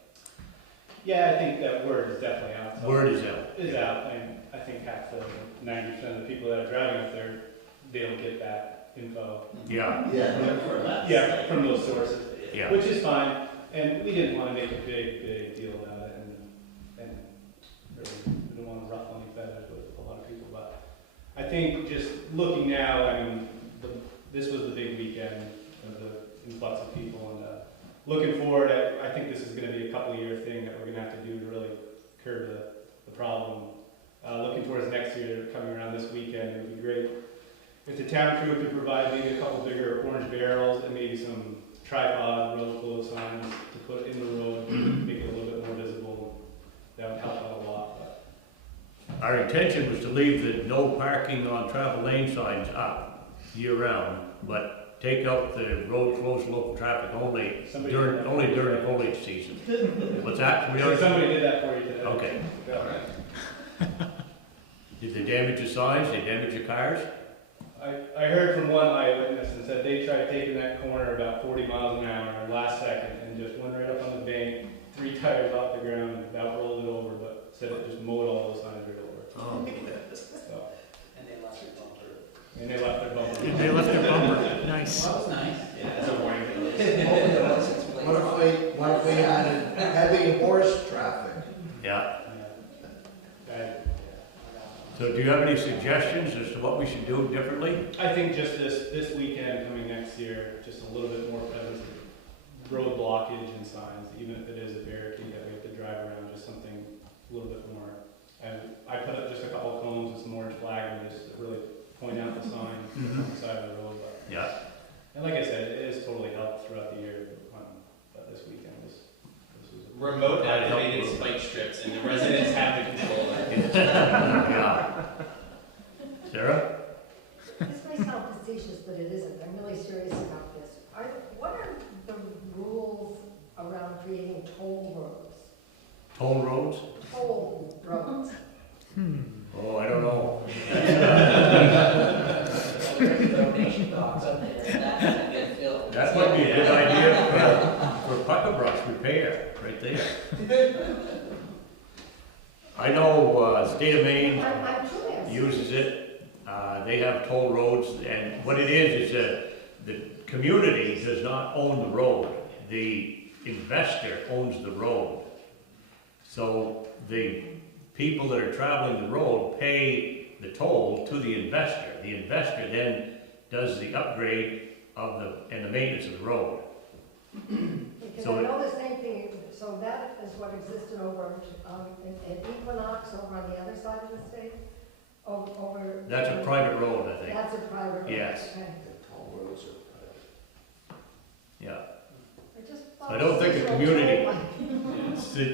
Yeah, I think that word is definitely out. So word is out. Is out, and I think half the 90% of the people that are driving up there, they don't get that info. Yeah. Yeah, from those sources. Yeah. Which is fine, and we didn't want to make a big deal about it, and really, we don't want to ruffle any feathers with a lot of people, but I think just looking now, I mean, this was the big weekend of the influx of people, and looking forward, I think this is going to be a couple-year thing that we're going to have to do to really curb the problem. Looking towards next year, coming around this weekend, it would be great if the town crew could provide maybe a couple bigger orange barrels and maybe some tripod road closed signs to put in the road, make it a little bit more visible. That would help out a lot. But. Our intention was to leave the no parking on travel lane signs up year-round, but take out the road closed local traffic only during foliage season. What's that? Somebody did that for you today. Okay. Did they damage the signs? Did they damage your cars? I heard from one eyewitness and said they tried taking that corner about 40 miles an hour last second and just went right up on the bank, 3 tires off the ground, and about rolled it over, but said it just mowed all those signs right over. Oh. So. And they lost their bumper. And they left their bumper. And they left their bumper, nice. That was nice. Yeah, that's a warning. What if we had heavy horse traffic? Yeah. Yeah. So do you have any suggestions as to what we should do differently? I think just this weekend coming next year, just a little bit more presence of road blockage and signs, even if it is a barricade that we have to drive around, just something a little bit more. And I put up just a couple of cones and some orange flagging just to really point out the sign on the side of the road. But, Yeah. and like I said, it has totally helped throughout the year, but this weekend was Remote activated spike strips, and the residents have to control that. Yeah. Sarah? This may sound facetious, but it isn't. I'm really serious about this. What are the rules around creating toll roads? Toll roads? Toll roads. Oh, I don't know. That might be a good idea for pucker brush repair, right there. I know, state of Maine I'm curious. uses it. They have toll roads, and what it is that the community does not own the road. The investor owns the road. So the people that are traveling the road pay the toll to the investor. The investor then does the upgrade and the maintenance of the road. Because So I know the same thing, so that is what existed over in Equinox over on the other side of the state? Over. That's a private road, I think. That's a private road. Yes. Okay. Toll roads are Yeah. I just I don't think the thought- community,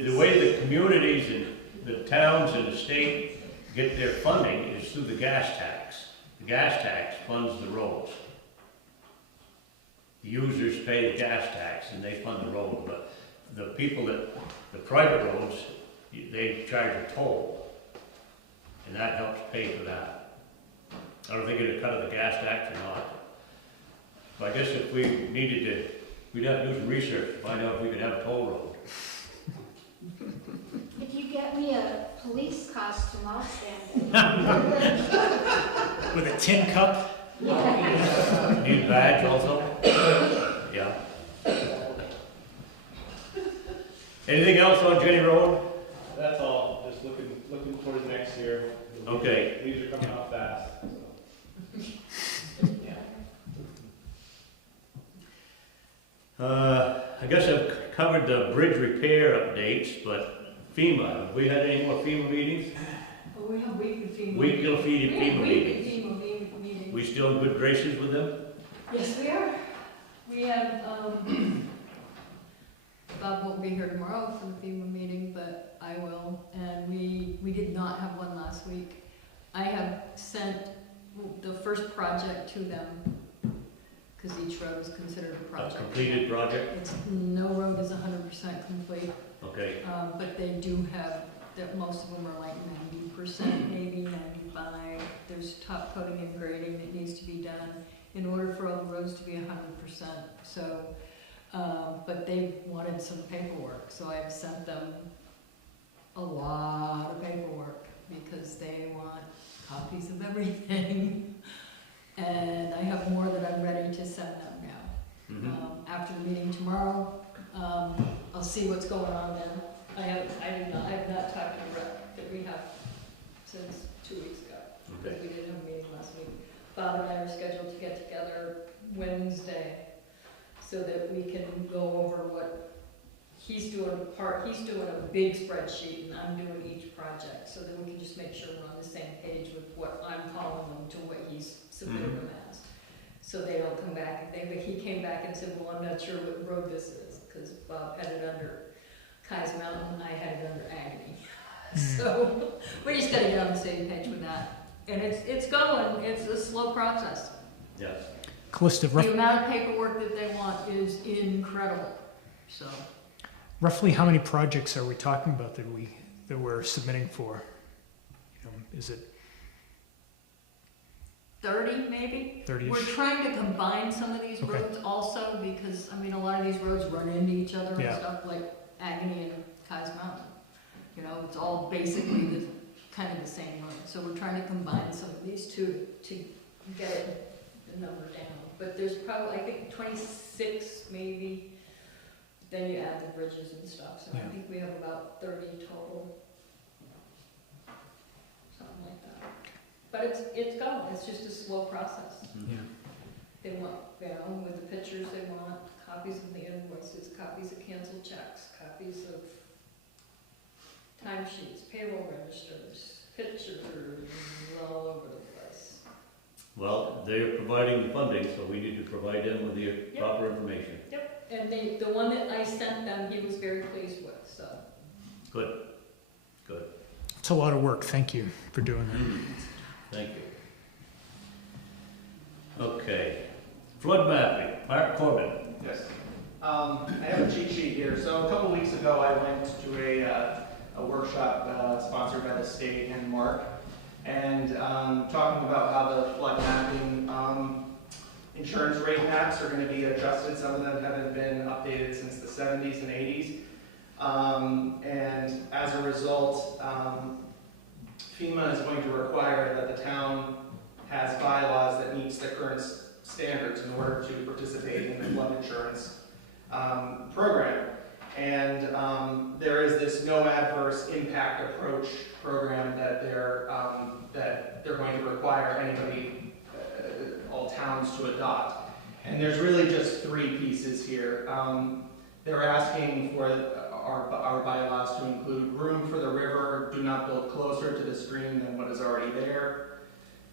the way the communities and the towns and the state get their funding is through the gas tax. The gas tax funds the roads. The users pay the gas tax and they fund the road, but the people the private roads, they charge a toll. And that helps pay for that. I don't think it'd cut of the gas tax or not. But I guess if we needed to, we'd have to do some research to find out if we could have a toll road. If you get me a police costume, I'll stand With a tin cup? Need a badge also? Yeah. Anything else on Jenny Road? That's all. Just looking towards next year. Okay. These are coming out fast. I guess I've covered the bridge repair updates, but FEMA, have we had any more FEMA meetings? Oh, we have weekly FEMA. Weekly FEMA meetings. FEMA meetings. We still in good graces with them? Yes, we are. We have, Bob won't be here tomorrow for the FEMA meeting, but I will. And we did not have one last week. I have sent the first project to them, because each road is considered a A project. completed project? No road is 100% complete, Okay. but they do have, that most of them are like 90%, maybe 95. There's top coating and grading that needs to be done in order for all the roads to be 100%. So, but they wanted some paperwork, so I've sent them a lot of paperwork because they want copies of everything. And I have more that I'm ready to send them now. After the meeting tomorrow, I'll see what's going on then. I have not talked to the rep that we have since 2 weeks ago. Okay. We didn't have a meeting last week. Bob and I are scheduled to get together Wednesday so that we can go over what he's doing a big spreadsheet and I'm doing each project so that we can just make sure we're on the same page with what I'm calling them to what he's submitted them as. So they don't come back and but he came back and said, well, I'm not sure what road this is, because Bob had it under Kai's Mountain, I had it under Agony. So we just gotta get on the same page with that. And it's going, it's a slow process. Yeah. Calista, The amount of paperwork that they want is incredible, so. roughly how many projects are we talking about that we're submitting for? Is it 30 maybe? 30-ish? We're trying to combine some of these Okay. roads also because, I mean, a lot of these roads run into each other and Yeah. stuff like Agony and Kai's Mountain. You know, it's all basically kind of the same road. So we're trying to combine some of these two to get it, the number down. But there's probably, I think 26 maybe, then you add the bridges and stuff, so I Yeah. think we have about 30 total. Something like that. But it's going, it's just a slow process. Yeah. They want, you know, with the pictures, they want copies of the invoices, copies of canceled checks, copies of timesheets, payroll registers, pictures all over the place. Well, they're providing the funding, so we need to provide them with the proper information. Yep, and the one that I sent them, he was very pleased with, so. Good, good. It's a lot of work. Thank you for doing that. Thank you. Okay, flood mapping, Mark Corbin. Yes. I have a cheat sheet here. So a couple weeks ago, I went to a workshop sponsored by the state and Mark, and talking about how the flood mapping insurance rate maps are going to be adjusted. Some of them haven't been updated since the 70s and 80s. And as a result, FEMA is going to require that the town has bylaws that meets the current standards in order to participate in the flood insurance program. And there is this no adverse impact approach program that they're going to require anybody, all towns, to adopt. And there's really just three pieces here. They're asking for our bylaws to include room for the river, do not build closer to the stream than what is already there.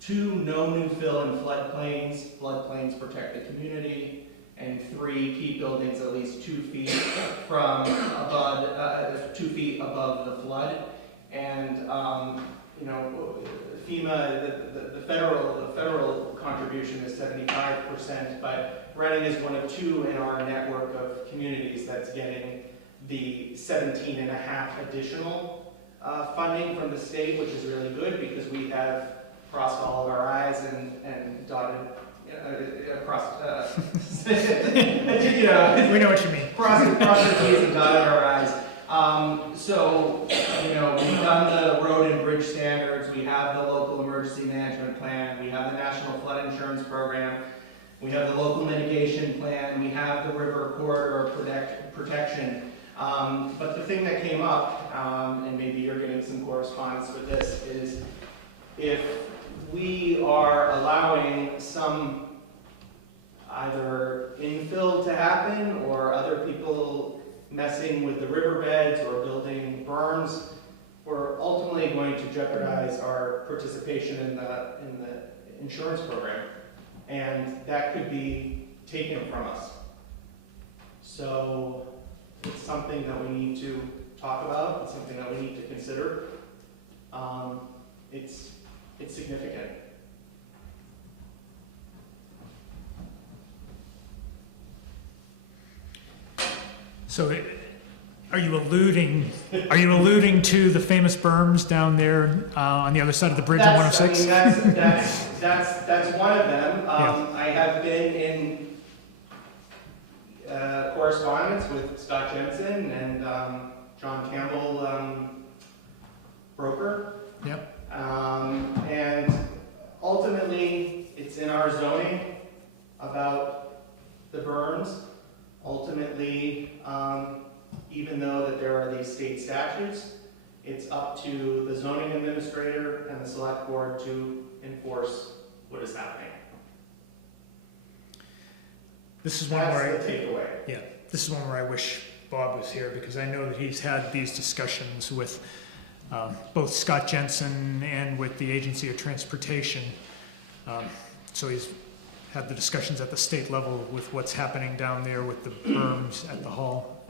2, no new fill in floodplains. Floodplains protect the community. And 3, keep buildings at least 2 feet from above, 2 feet above the flood. And you know, FEMA, the federal contribution is 75%, but Reading is one of 2 in our network of communities that's getting the 17.5 additional funding from the state, which is really good because we have crossed all of our I's and dotted across, you know, We know what you mean. crossed our T's and dotted our I's. So, you know, we've done the road and bridge standards, we have the local emergency management plan, we have the National Flood Insurance Program, we have the local mitigation plan, we have the river corridor protection. But the thing that came up, and maybe you're getting some correspondence with this, is if we are allowing some either infill to happen or other people messing with the riverbeds or building berms, we're ultimately going to jeopardize our participation in the insurance program. And that could be taken from us. So it's something that we need to talk about. It's something that we need to consider. It's significant. So are you alluding to the famous berms down there on the other side of the bridge on 106? I mean, that's one of them. I have been in correspondence with Scott Jensen and John Campbell, broker. Yep. And ultimately, it's in our zoning about the berms. Ultimately, even though that there are these state statutes, it's up to the zoning administrator and the select board to enforce what is happening. This is one That's where the takeaway. Yeah, this is one where I wish Bob was here because I know that he's had these discussions with both Scott Jensen and with the Agency of Transportation. So he's had the discussions at the state level with what's happening down there with the berms at the hall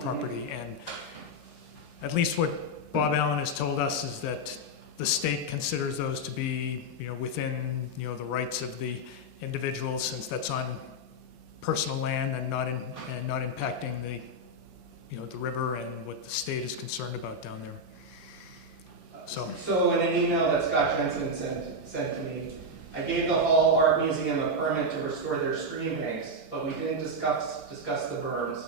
property. And at least what Bob Allen has told us is that the state considers those to be, within, the rights of the individuals, since that's on personal land and not impacting the, the river and what the state is concerned about down there. So in an email that Scott Jensen sent to me, I gave the Hall Art Museum a permit to restore their stream banks, but we didn't discuss the berms.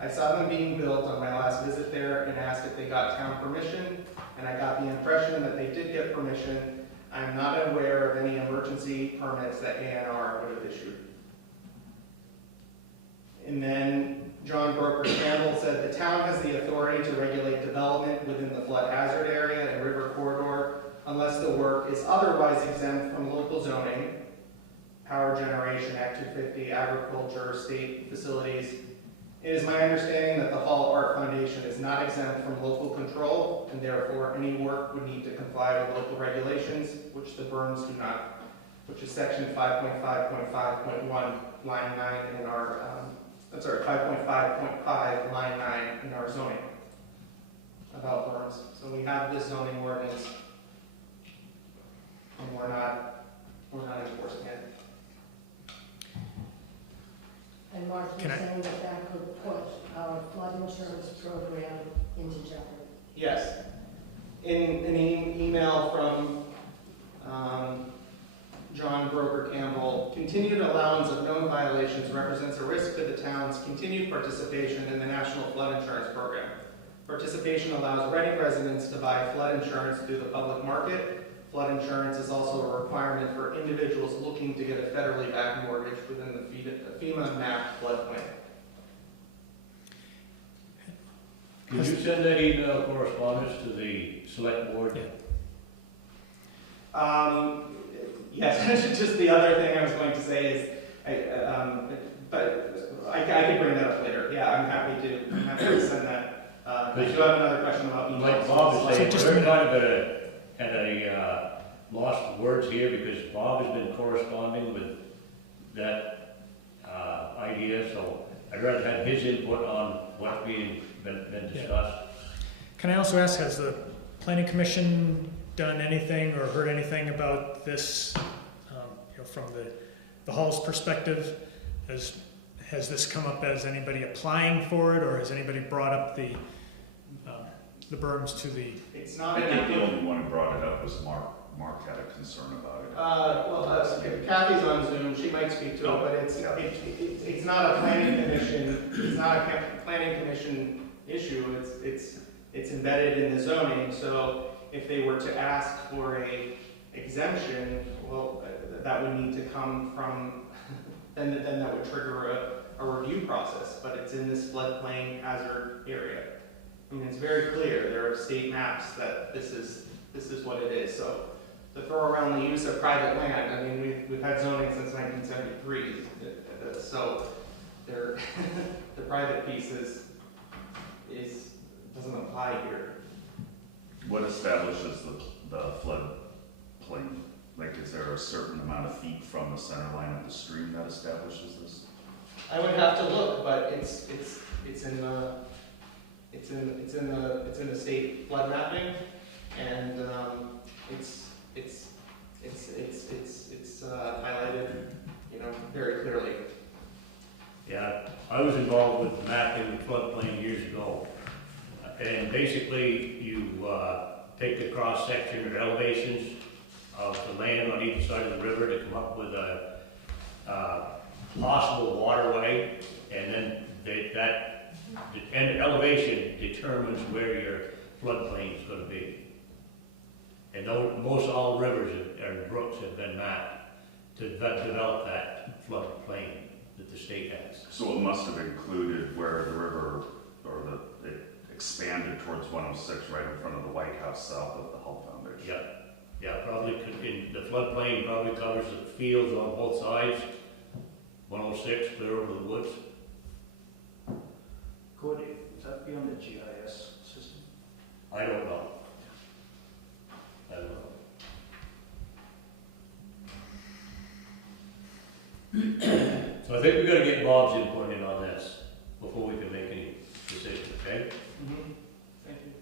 I saw them being built on my last visit there and asked if they got town permission, and I got the impression that they did get permission. I'm not aware of any emergency permits that ANR would have issued. And then John Broker Campbell said the town has the authority to regulate development within the flood hazard area and river corridor unless the work is otherwise exempt from local zoning, power generation, Act 250, agriculture, state facilities. It is my understanding that the Hall Art Foundation is not exempt from local control, and therefore any work would need to comply with local regulations, which the berms do not, which is section 5.5.5.1, line 9 in our, 5.5.5, line 9 in our zoning about berms. So we have this zoning ordinance, and we're not enforcing it. And Mark, you're saying that that could put our flood insurance program into jeopardy? Yes. In an email from John Broker Campbell, continued allowance of known violations represents a risk to the town's continued participation in the National Flood Insurance Program. Participation allows Reading residents to buy flood insurance through the public market. Flood insurance is also a requirement for individuals looking to get a federally backed mortgage within the FEMA mapped floodplain. Can you send that email correspondence to the select board? Yes, just the other thing I was going to say is, but I could bring that up later. Yeah, I'm happy to send that. I do have another question about emails. Like Bob is saying, we're kind of at a lost words here because Bob has been corresponding with that idea, so I'd rather have his input on what's been discussed. Can I also ask, has the planning commission done anything or heard anything about this, from the Hall's perspective? Has this come up as anybody applying for it, or has anybody brought up the berms to the? It's not. I think the only one who brought it up was Mark. Mark had a concern about it. Kathy's on Zoom. She might speak to it, but it's not a planning commission. It's not a planning commission issue. It's embedded in the zoning. So if they were to ask for a exemption, well, that would need to come from. Then that would trigger a review process. But it's in this floodplain hazard area. I mean, it's very clear. There are state maps that this is what it is. So to throw around the use of private land, I mean, we've had zoning since 1973. So the private piece doesn't apply here. What establishes the floodplain? Like, is there a certain amount of feet from the center line of the stream that establishes this? I would have to look, but it's in the state flood mapping, and it's highlighted, very clearly. Yeah, I was involved with mapping the floodplain years ago, and basically you take the cross section or elevations of the land on each side of the river to come up with a possible waterway, and then that elevation determines where your floodplain is going to be. And most all rivers and brooks have been mapped to develop that floodplain that the state has. So it must have included where the river, it expanded towards 106 right in front of the White House south of the Hull Foundation. Yeah, probably the floodplain probably covers the fields on both sides, 106 clear over the woods. Could that be on the GIS system? I don't know. So I think we've got to get Bob's input in on this before we can make any decision, okay? Mm-hmm. Thank you.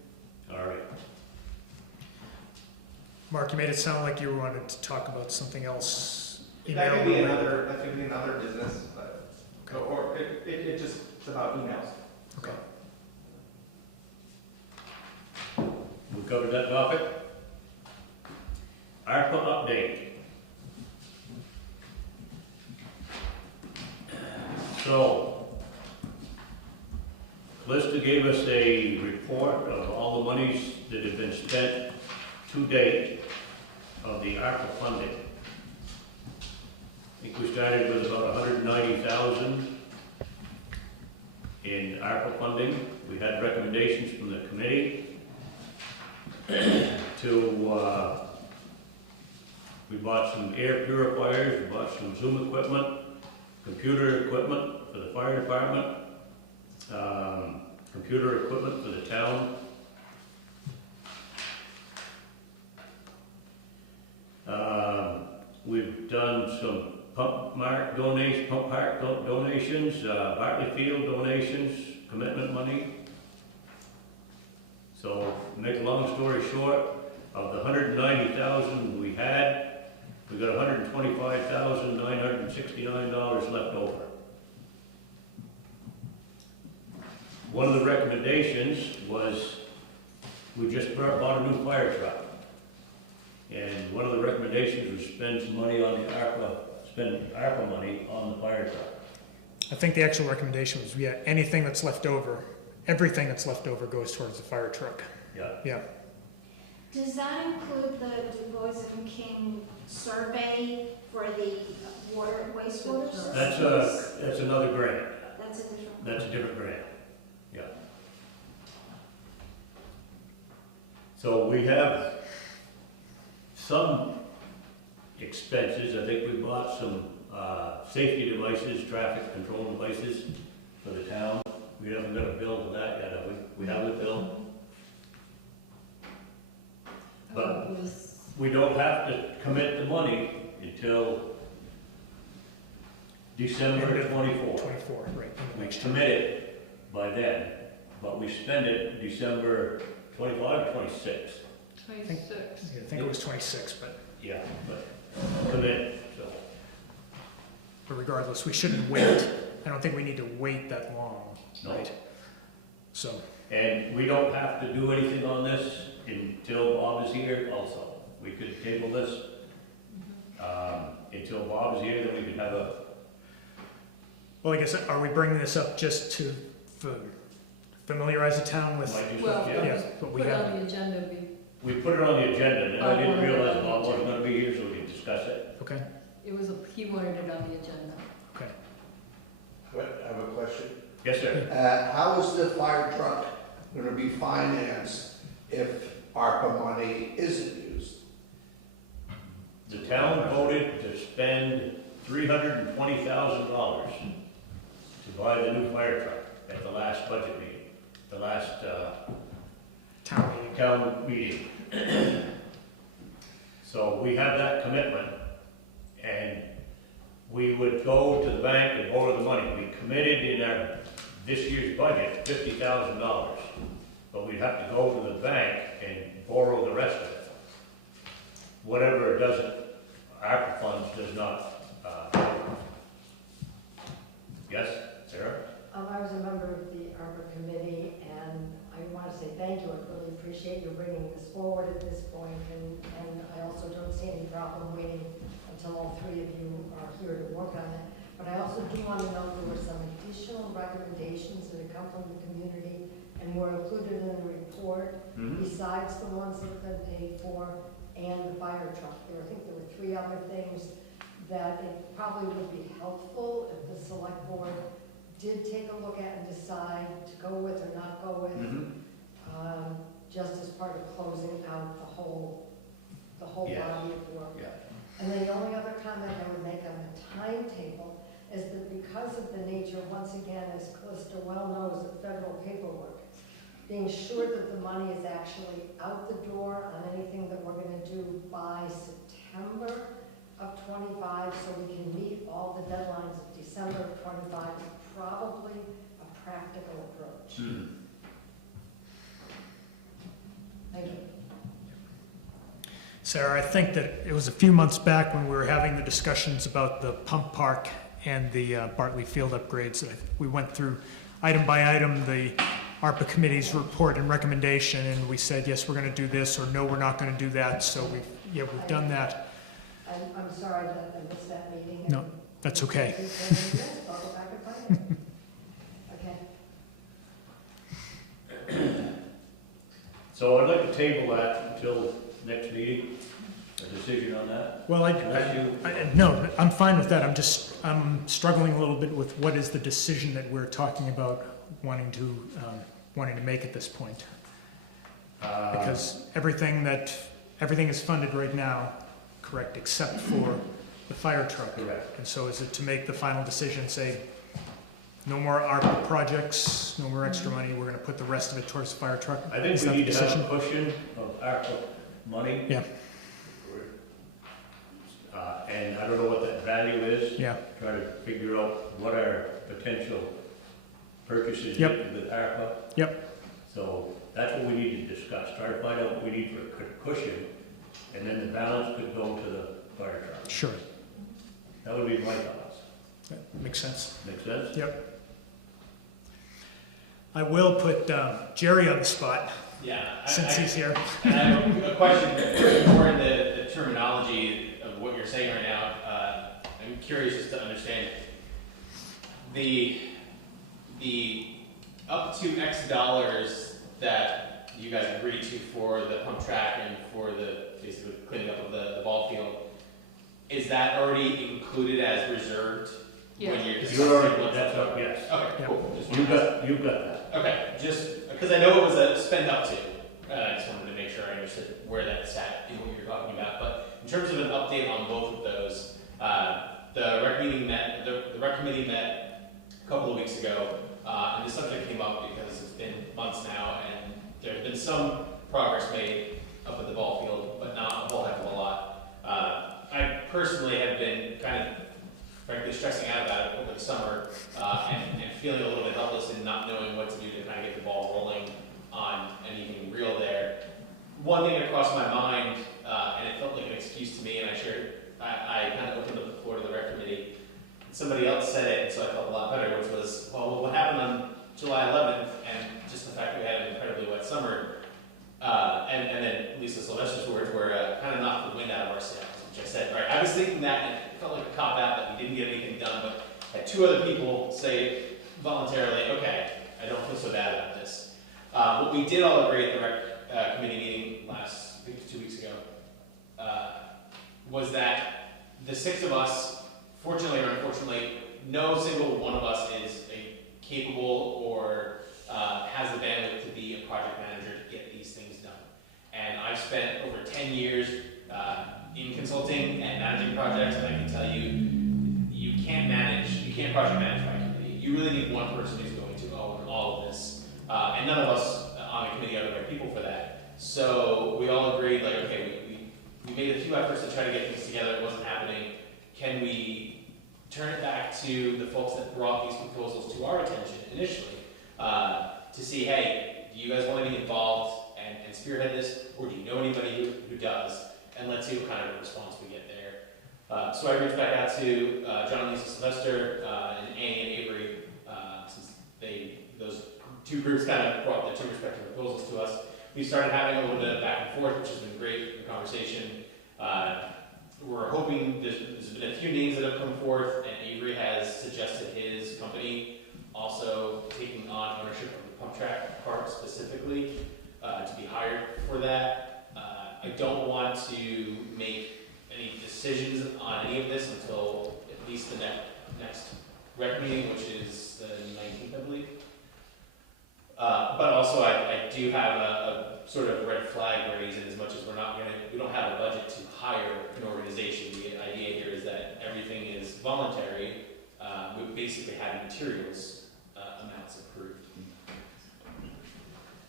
All right. Mark, you made it sound like you wanted to talk about something else. That could be another business, but or it just it's about emails. Okay. We covered that topic. ARPA update. So, Calista gave us a report of all the monies that have been spent to date. of the ARPA funding. I think we started with about 190,000 in ARPA funding. We had recommendations from the committee to, we bought some air purifiers, we bought some Zoom equipment, computer equipment for the fire department, computer equipment for the town. We've done some pump park donations, Bartley Field donations, commitment money. So, make a long story short, of the 190,000 we had, we got $125,969 left over. One of the recommendations was we just bought a new fire truck. And one of the recommendations was spend some money on the spend ARPA money on the fire truck. I think the actual recommendation was, yeah, anything that's left over, everything that's left over goes towards the fire truck. Yeah. Yeah. Does that include the Du Bois and King survey for the water wastewater system? That's another grant. That's a different. That's a different grant. Yeah. So we have some expenses. I think we bought some safety devices, traffic control devices for the town. We haven't got a bill for that yet, have we? We have a bill. But we don't have to commit the money until December 24. 24, right. We commit it by then, but we spend it December 25 or 26. 26. I think it was 26, but. Yeah, but commit, so. But regardless, we shouldn't wait. I don't think we need to wait that long, No. right? So. And we don't have to do anything on this until Bob is here also. We could table this until Bob is here, then we could have a. Well, I guess, are we bringing this up just to familiarize the town with? Well, Yeah, but we put have. on the agenda, We put it on the agenda, and I Bob didn't wanted it realize on the Bob wasn't agenda. gonna be here, so we could discuss it. Okay, he wanted it on the agenda. okay. I have a question. Yes, sir. How is the fire truck gonna be financed if ARPA money isn't used? The town voted to spend $320,000 to buy the new fire truck at the last budget meeting, the last Town meeting. town meeting. So we have that commitment, and we would go to the bank and borrow the money. We committed in our this year's budget $50,000, but we'd have to go to the bank and borrow the rest of it. Whatever doesn't, ARPA funds does not. Yes, Sarah? I was a member of the ARPA committee, and I want to say thank you. I really appreciate you bringing this forward at this point, and I also don't see any problem waiting until all three of you are here to work on it. But I also do want to note there were some additional recommendations that have come from the community and were included in the report, besides the ones that have been paid for and the fire truck. I think there were 3 other things that it probably would be helpful if the select board did take a look at and decide to go with or not go with, just as part of closing out the whole body of work. Yeah. And then the only other comment I would make on the timetable is that because of the nature, once again, as Calista well knows, of federal paperwork, being sure that the money is actually out the door on anything that we're going to do by September of 25, so we can meet all the deadlines of December of 25 is probably a practical approach. Thank you. Sarah, I think that it was a few months back when we were having the discussions about the pump park and the Bartley Field upgrades. That we went through item by item the ARPA committee's report and recommendation, and we said, yes, we're going to do this, or no, we're not going to do that. So we've done that. I'm sorry that I missed that meeting. No, that's okay. I'll go back and find it. Okay. So I'd like to table that until next meeting. a decision on that? Well, no, I'm fine with that. I'm struggling a little bit with what is the decision that we're talking about wanting to make at this point. Because everything is funded right now, correct, except for the fire truck. Correct. And so is it to make the final decision, say, no more ARPA projects, no more extra money, we're gonna put the rest of it towards the fire truck? I think Is we that need the to have decision? a cushion of ARPA money. Yeah. And I don't know what that value is. Yeah. Try to figure out what our potential purchases Yep. with ARPA. Yep. So that's what we need to discuss, try to find out what we need for a cushion, and then the balance could go to the fire truck. Sure. That would be my thoughts. That makes sense. Make sense? Yep. I will put Jerry on the spot. Yeah. Since he's here. And I have a question more in the terminology of what you're saying right now. I'm curious just to understand the up to X dollars that you guys agreed to for the pump track and for the basically cleaning up of the ball field. Is that already included as reserved? Yeah. When you're That's up, yes. Okay, cool. Just You've got that. Okay, just because I know it was a spend up to. I just wanted to make sure I understood where that sat in what you're talking about. But in terms of an update on both of those, the rec meeting met. The rec committee met a couple of weeks ago, and the subject came up because it's been months now, and there's been some progress made up at the ball field, but not a whole heck of a lot. I personally have been kind of frankly stressing out about it over the summer and feeling a little bit helpless in not knowing what to do to kind of get the ball rolling on anything real there. One thing that crossed my mind, and it felt like an excuse to me, and I kind of opened up the floor to the rec committee. Somebody else said it, and so I felt a lot better, which was, well, what happened on July 11th, and just the fact that we had an incredibly wet summer, and then Lisa Sylvester's words were kind of knocked the wind out of our sails, which I said, right, I was thinking that, and it felt like a cop-out that we didn't get anything done, but had two other people say voluntarily, okay, I don't feel so bad about this. What we did all agree at the rec committee meeting I think it was 2 weeks ago, was that the six of us, fortunately or unfortunately, no single one of us is capable or has the bandwidth to be a project manager to get these things done. And I've spent over 10 years in consulting and managing projects, and I can tell you, you can't project manage by committee. You really need one person who's going to own all of this. And none of us on the committee are the right people for that. So we all agreed, like, okay, we made a few efforts to try to get things together, it wasn't happening. Can we turn it back to the folks that brought these proposals to our attention initially to see, hey, do you guys want to be involved and spearhead this, or do you know anybody who does? And let's see what kind of a response we get there. So I reached back out to John and Lisa Sylvester and Annie and Avery, since those two groups kind of brought their two respective proposals to us. We started having a little bit of back and forth, which has been great in conversation. We're hoping there's been a few names that have come forth, and Avery has suggested his company also taking on ownership of the pump track part specifically to be hired for that. I don't want to make any decisions on any of this until at least the next rec meeting, which is the 19th, I believe. But also I do have a sort of red flag raised in as much as we don't have a budget to hire an organization. The idea here is that everything is voluntary. We basically have materials amounts approved.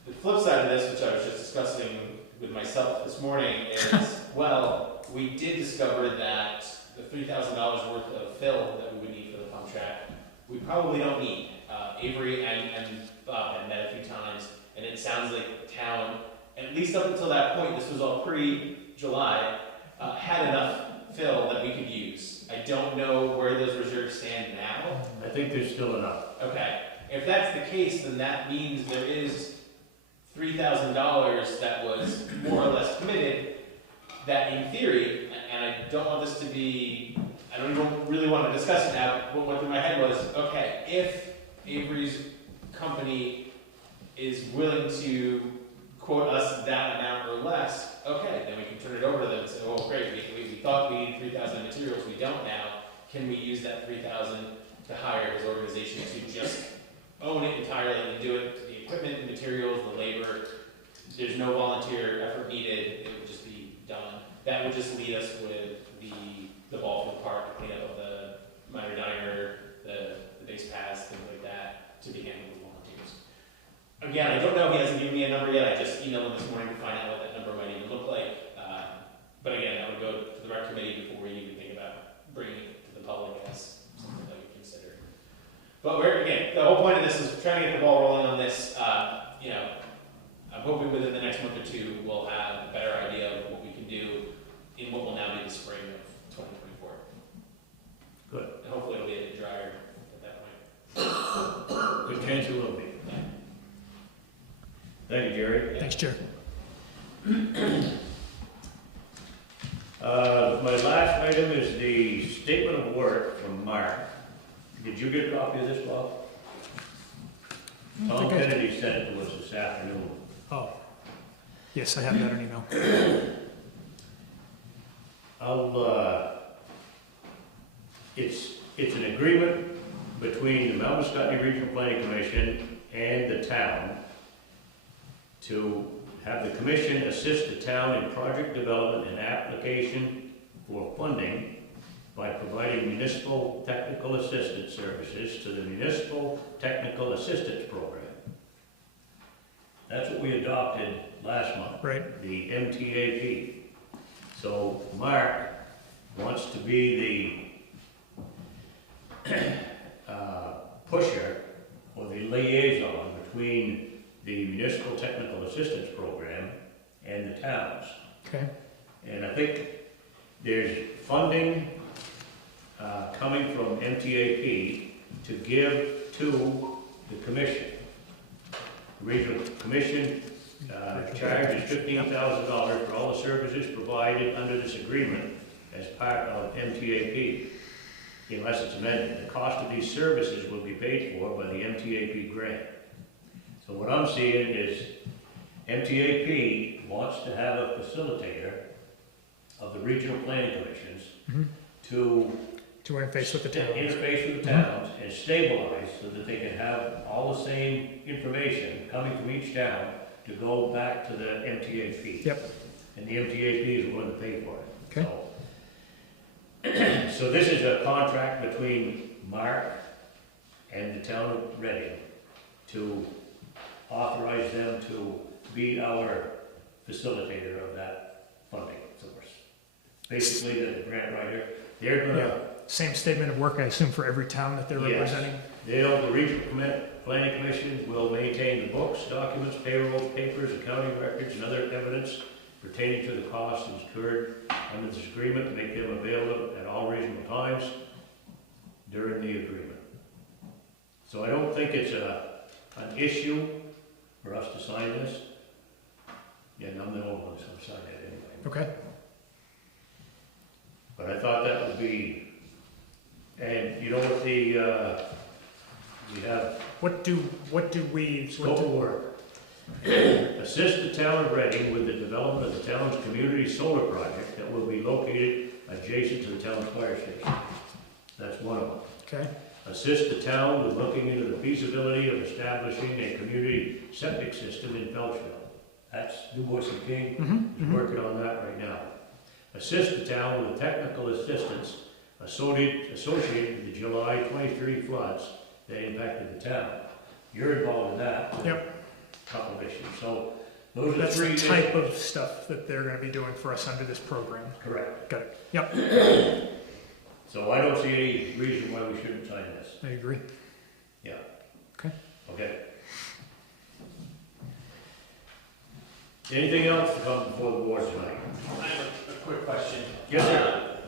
The flip side of this, which I was just discussing with myself this morning, is, well, we did discover that the $3,000 worth of fill that we would need for the pump track, we probably don't need. Avery and Bob had met a few times, and it sounds like the town, at least up until that point, this was all pre-July, had enough fill that we could use. I don't know where those reserves stand now. I think there's still enough. Okay. If that's the case, then that means there is $3,000 that was more or less committed that in theory, and I don't want this to be, I don't even really want to discuss it now, but what through my head was, okay, if Avery's company is willing to quote us that amount or less, okay, then we can turn it over to them and say, oh great, don't now, can we use that 3,000 to hire his organization to just own it entirely and do it, the equipment, the materials, the labor? There's no volunteer effort needed, it would just be done. That would just lead us with the ball field park, the cleanup of the minor diner, the base paths, things like that, to be handled with volunteers. Again, I don't know, he hasn't given me a number yet, I just emailed him this morning to find out what that number might even look like. But again, that would go to the rec committee before we even think about bringing it to the public as something that we consider. But again, the whole point of this is trying to get the ball rolling on this. You know, I'm hoping within the next month or two, we'll have a better idea of what we can do in what will now be the spring of 2024. Good. And hopefully it'll be a bit drier at that point. Good chance it will be. Thank you, Jerry. Thanks, Chair. My last item is the statement of work from Mark. Did you get a copy of this, Bob? Tom Kennedy sent it to us this afternoon. Oh, yes, I have that in email. It's an agreement between the Mount Scottney Regional Planning Commission and the town to have the commission assist the town in project development and application for funding by providing municipal technical assistance services to the Municipal Technical Assistance Program. That's what we adopted last month. Right. The MTAP. So Mark wants to be the pusher or the liaison between the Municipal Technical Assistance Program and the towns. Okay. And I think there's funding coming from MTAP to give to the commission. The Regional Commission charges $15,000 for all the services provided under this agreement as part of MTAP, unless it's amended. The cost of these services will be paid for by the MTAP grant. So what I'm seeing is MTAP wants to have a facilitator of the regional planning commissions to interface with the towns. Interface with the towns and stabilize so that they can have all the same information coming from each town to go back to the MTAP. Yep. And the MTAP is willing to pay for it. Okay. So this is a contract between Mark and the town of Reading to authorize them to be our facilitator of that funding source. Basically, the grant writer, they're gonna... Same statement of work, I assume, for every town that they're representing? The regional planning commission will maintain the books, documents, payroll, papers, accounting records, and other evidence pertaining to the costs incurred under this agreement to make them available at all reasonable times during the agreement. So I don't think it's an issue for us to sign this. Yeah, and I'm the only one who's gonna sign it anyway. Okay. But I thought that would be, and you know what we have. What do we? Scope of work. Assist the town of Reading with the development of the town's community solar project that will be located adjacent to the town's fire station. That's one of them. Okay. Assist the town with looking into the feasibility of establishing a community septic system in Belchville. That's Du Bois and King is working on that right now. Assist the town with technical assistance associated with the July 23 floods that impacted the town. You're involved in that. Yep. Couple of issues. So those are That's three the type of stuff that they're going to be doing for us under this program. Correct. Got it. Yep. So I don't see any reason why we shouldn't sign this. I agree. Yeah. Okay. Okay. Anything else to come before the board tonight? I have a quick question. Yes, sir.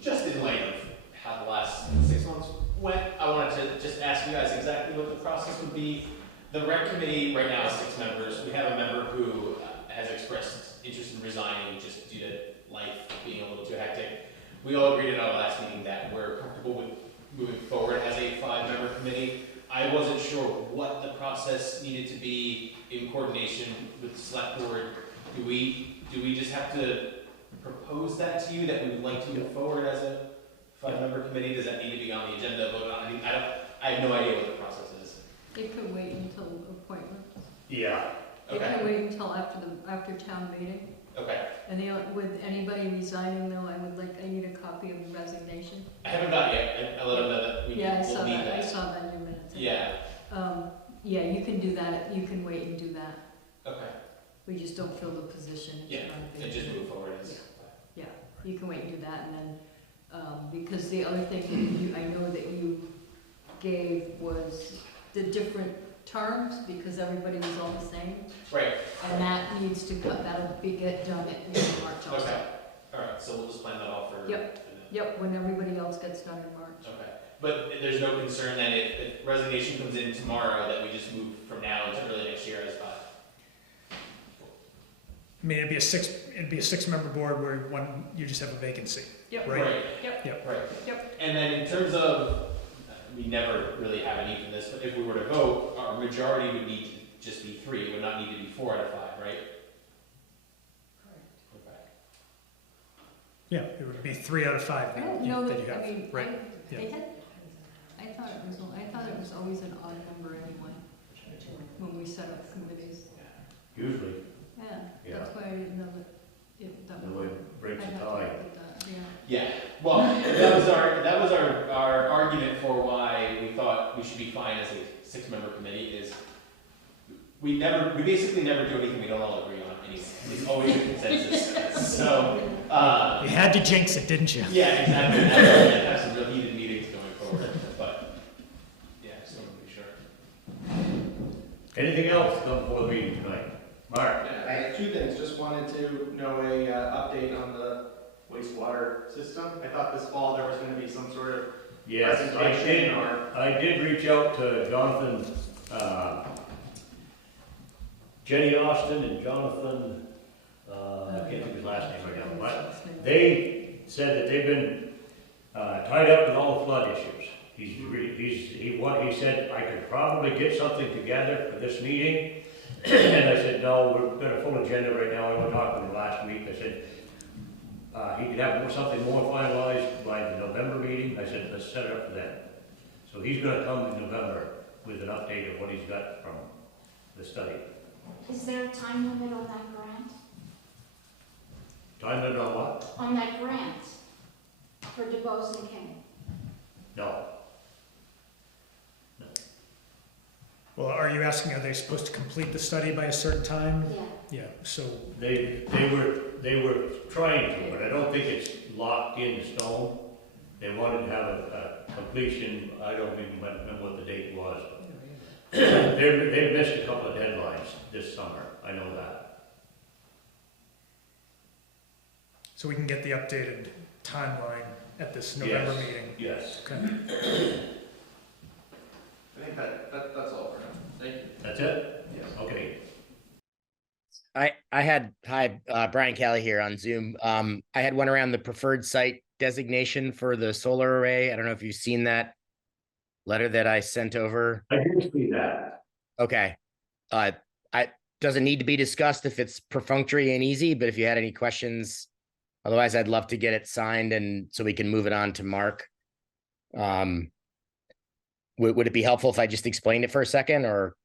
Just in light of how the last 6 months went, I wanted to just ask you guys exactly what the process would be. The rec committee right now is 6 members. We have a member who has expressed interest in resigning just due to life being a little too hectic. We all agreed at our last meeting that we're comfortable with moving forward as a 5-member committee. I wasn't sure what the process needed to be in coordination with the select board. Do we just have to propose that to you, that we would like to move forward as a 5-member committee? Does that need to be on the agenda, voted on? I mean, I have no idea what the process is. It could wait until appointments. Yeah. It Okay. can wait until after town meeting. Okay. And with anybody resigning though, I need a copy of the resignation. I haven't got it yet. I let them know that we Yeah, I will saw need that, I that. saw that in your minutes. Yeah. Yeah, you can do that, you can wait and do that. Okay. We just don't fill the position. It's Yeah, not a big and just deal. move forward. Is- Yeah, you can wait and do that, and then, because the other thing I know that you gave was the different terms, because everybody was all the same. Right. And that needs to that'll get done in March also. Okay. All right. So we'll just plan that all for. Yep, when everybody else gets done in March. Okay. But there's no concern that if resignation comes in tomorrow, that we just move from now until early next year as 5. I mean, it'd be a 6-member board where you just have a vacancy. Yep. Right? Yep. Right. Yep. And then in terms of, we never really have a need for this, but if we were to vote, our majority would need to just be 3. It would not need to be 4 out of 5, right? Okay. Yeah, it would be 3 out of 5 I that don't you know that you that, have, I mean, right? I thought it was always an odd number anyway, when we set up committees. Usually, Yeah, that's why I didn't know that the way it breaks I'd the have to tie. look at that, yeah. Yeah, well, that was our argument for why we thought we should be fine as a 6-member committee is we basically never do anything we don't all agree on, and it's always a consensus. So You had to jinx it, didn't you? yeah, exactly. I have some real heated meetings going forward, but yeah, just want to be sure. Anything else come before the meeting tonight? Mark? Yeah, I have 2 things. Just wanted to know a update on the wastewater system. I thought this fall there was going to be some sort of Yes, presentation or. I did reach out to Jonathan, Jenny Austin and Jonathan, I can't think of his last name right now, but they said that they've been tied up in all the flood issues. He said I could probably get something together for this meeting, and I said, no, we've got a full agenda right now. I went talking to him last week. I said he could have something more finalized by the November meeting. I said, let's set it up for then. So he's gonna come in November with an update of what he's got from the study. Is there a time limit on that grant? Time limit on what? On that grant for DeBose and King? No. Well, are you asking, are they supposed to complete the study by a certain time? Yeah. Yeah, so They were trying to, but I don't think it's locked in stone. They wanted to have a completion, I don't even remember what the date was. They've missed a couple of deadlines this summer, I know that. we can get the updated timeline at this November Yes. meeting. Yes. Okay. I think that's all for now. Thank you. That's it? Yes. Okay. Hi, Brian Kelly here on Zoom. I had one around the preferred site designation for the solar array. I don't know if you've seen that letter that I sent over. I did see that. Okay. Doesn't need to be discussed if it's perfunctory and easy, but if you had any questions, otherwise I'd love to get it signed and so we can move it on to Mark. Would it be helpful if I just explained it for a second or?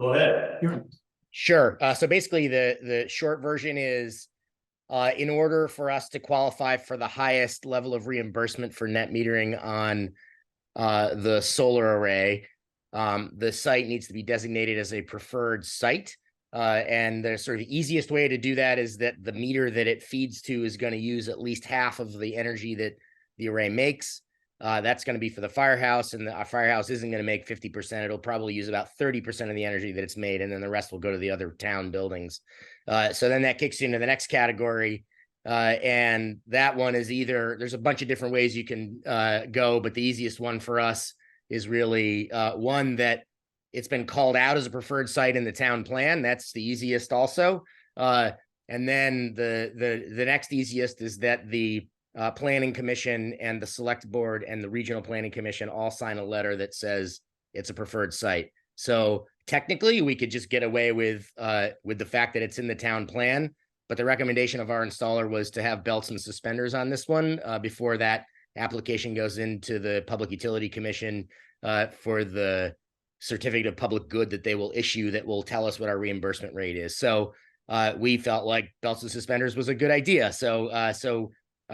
Go ahead. Sure. So basically the short version is in order for us to qualify for the highest level of reimbursement for net metering on the solar array, the site needs to be designated as a preferred site. And the sort of easiest way to do that is that the meter that it feeds to is going to use at least half of the energy that the array makes. That's going to be for the firehouse, and the firehouse isn't going to make 50%. It'll probably use about 30% of the energy that it's made, and then the rest will go to the other town buildings. So then that kicks you into the next category. And that one is either, there's a bunch of different ways you can go, but the easiest one for us is really one that it's been called out as a preferred site in the town plan. That's the easiest also. And then the next easiest is that the planning commission and the select board and the regional planning commission all sign a letter that says it's a preferred site. So technically we could just get away with the fact that it's in the town plan. but the recommendation of our installer was to have belts and suspenders on this one before that application goes into the Public Utility Commission for the certificate of public good that they will issue that will tell us what our reimbursement rate is. So we felt like belts and suspenders was a good idea. So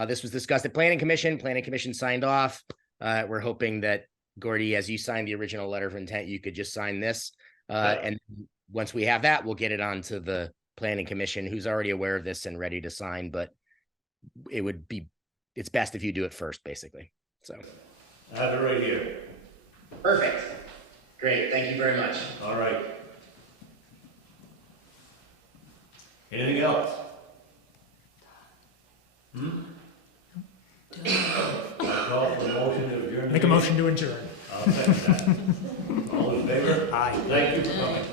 this was discussed at Planning Commission. Planning Commission signed off. We're hoping that, Gordy, as you signed the original letter of intent, you could just sign this. And once we have that, we'll get it on to the Planning Commission, who's already aware of this and ready to sign, but it's best if you do it first, basically. So I have it right here. perfect. Great. Thank you very much. All right. Anything else? I call for a motion to adjourn. Make a motion to adjourn. I'll second that. All in favor? Aye. Thank you for coming.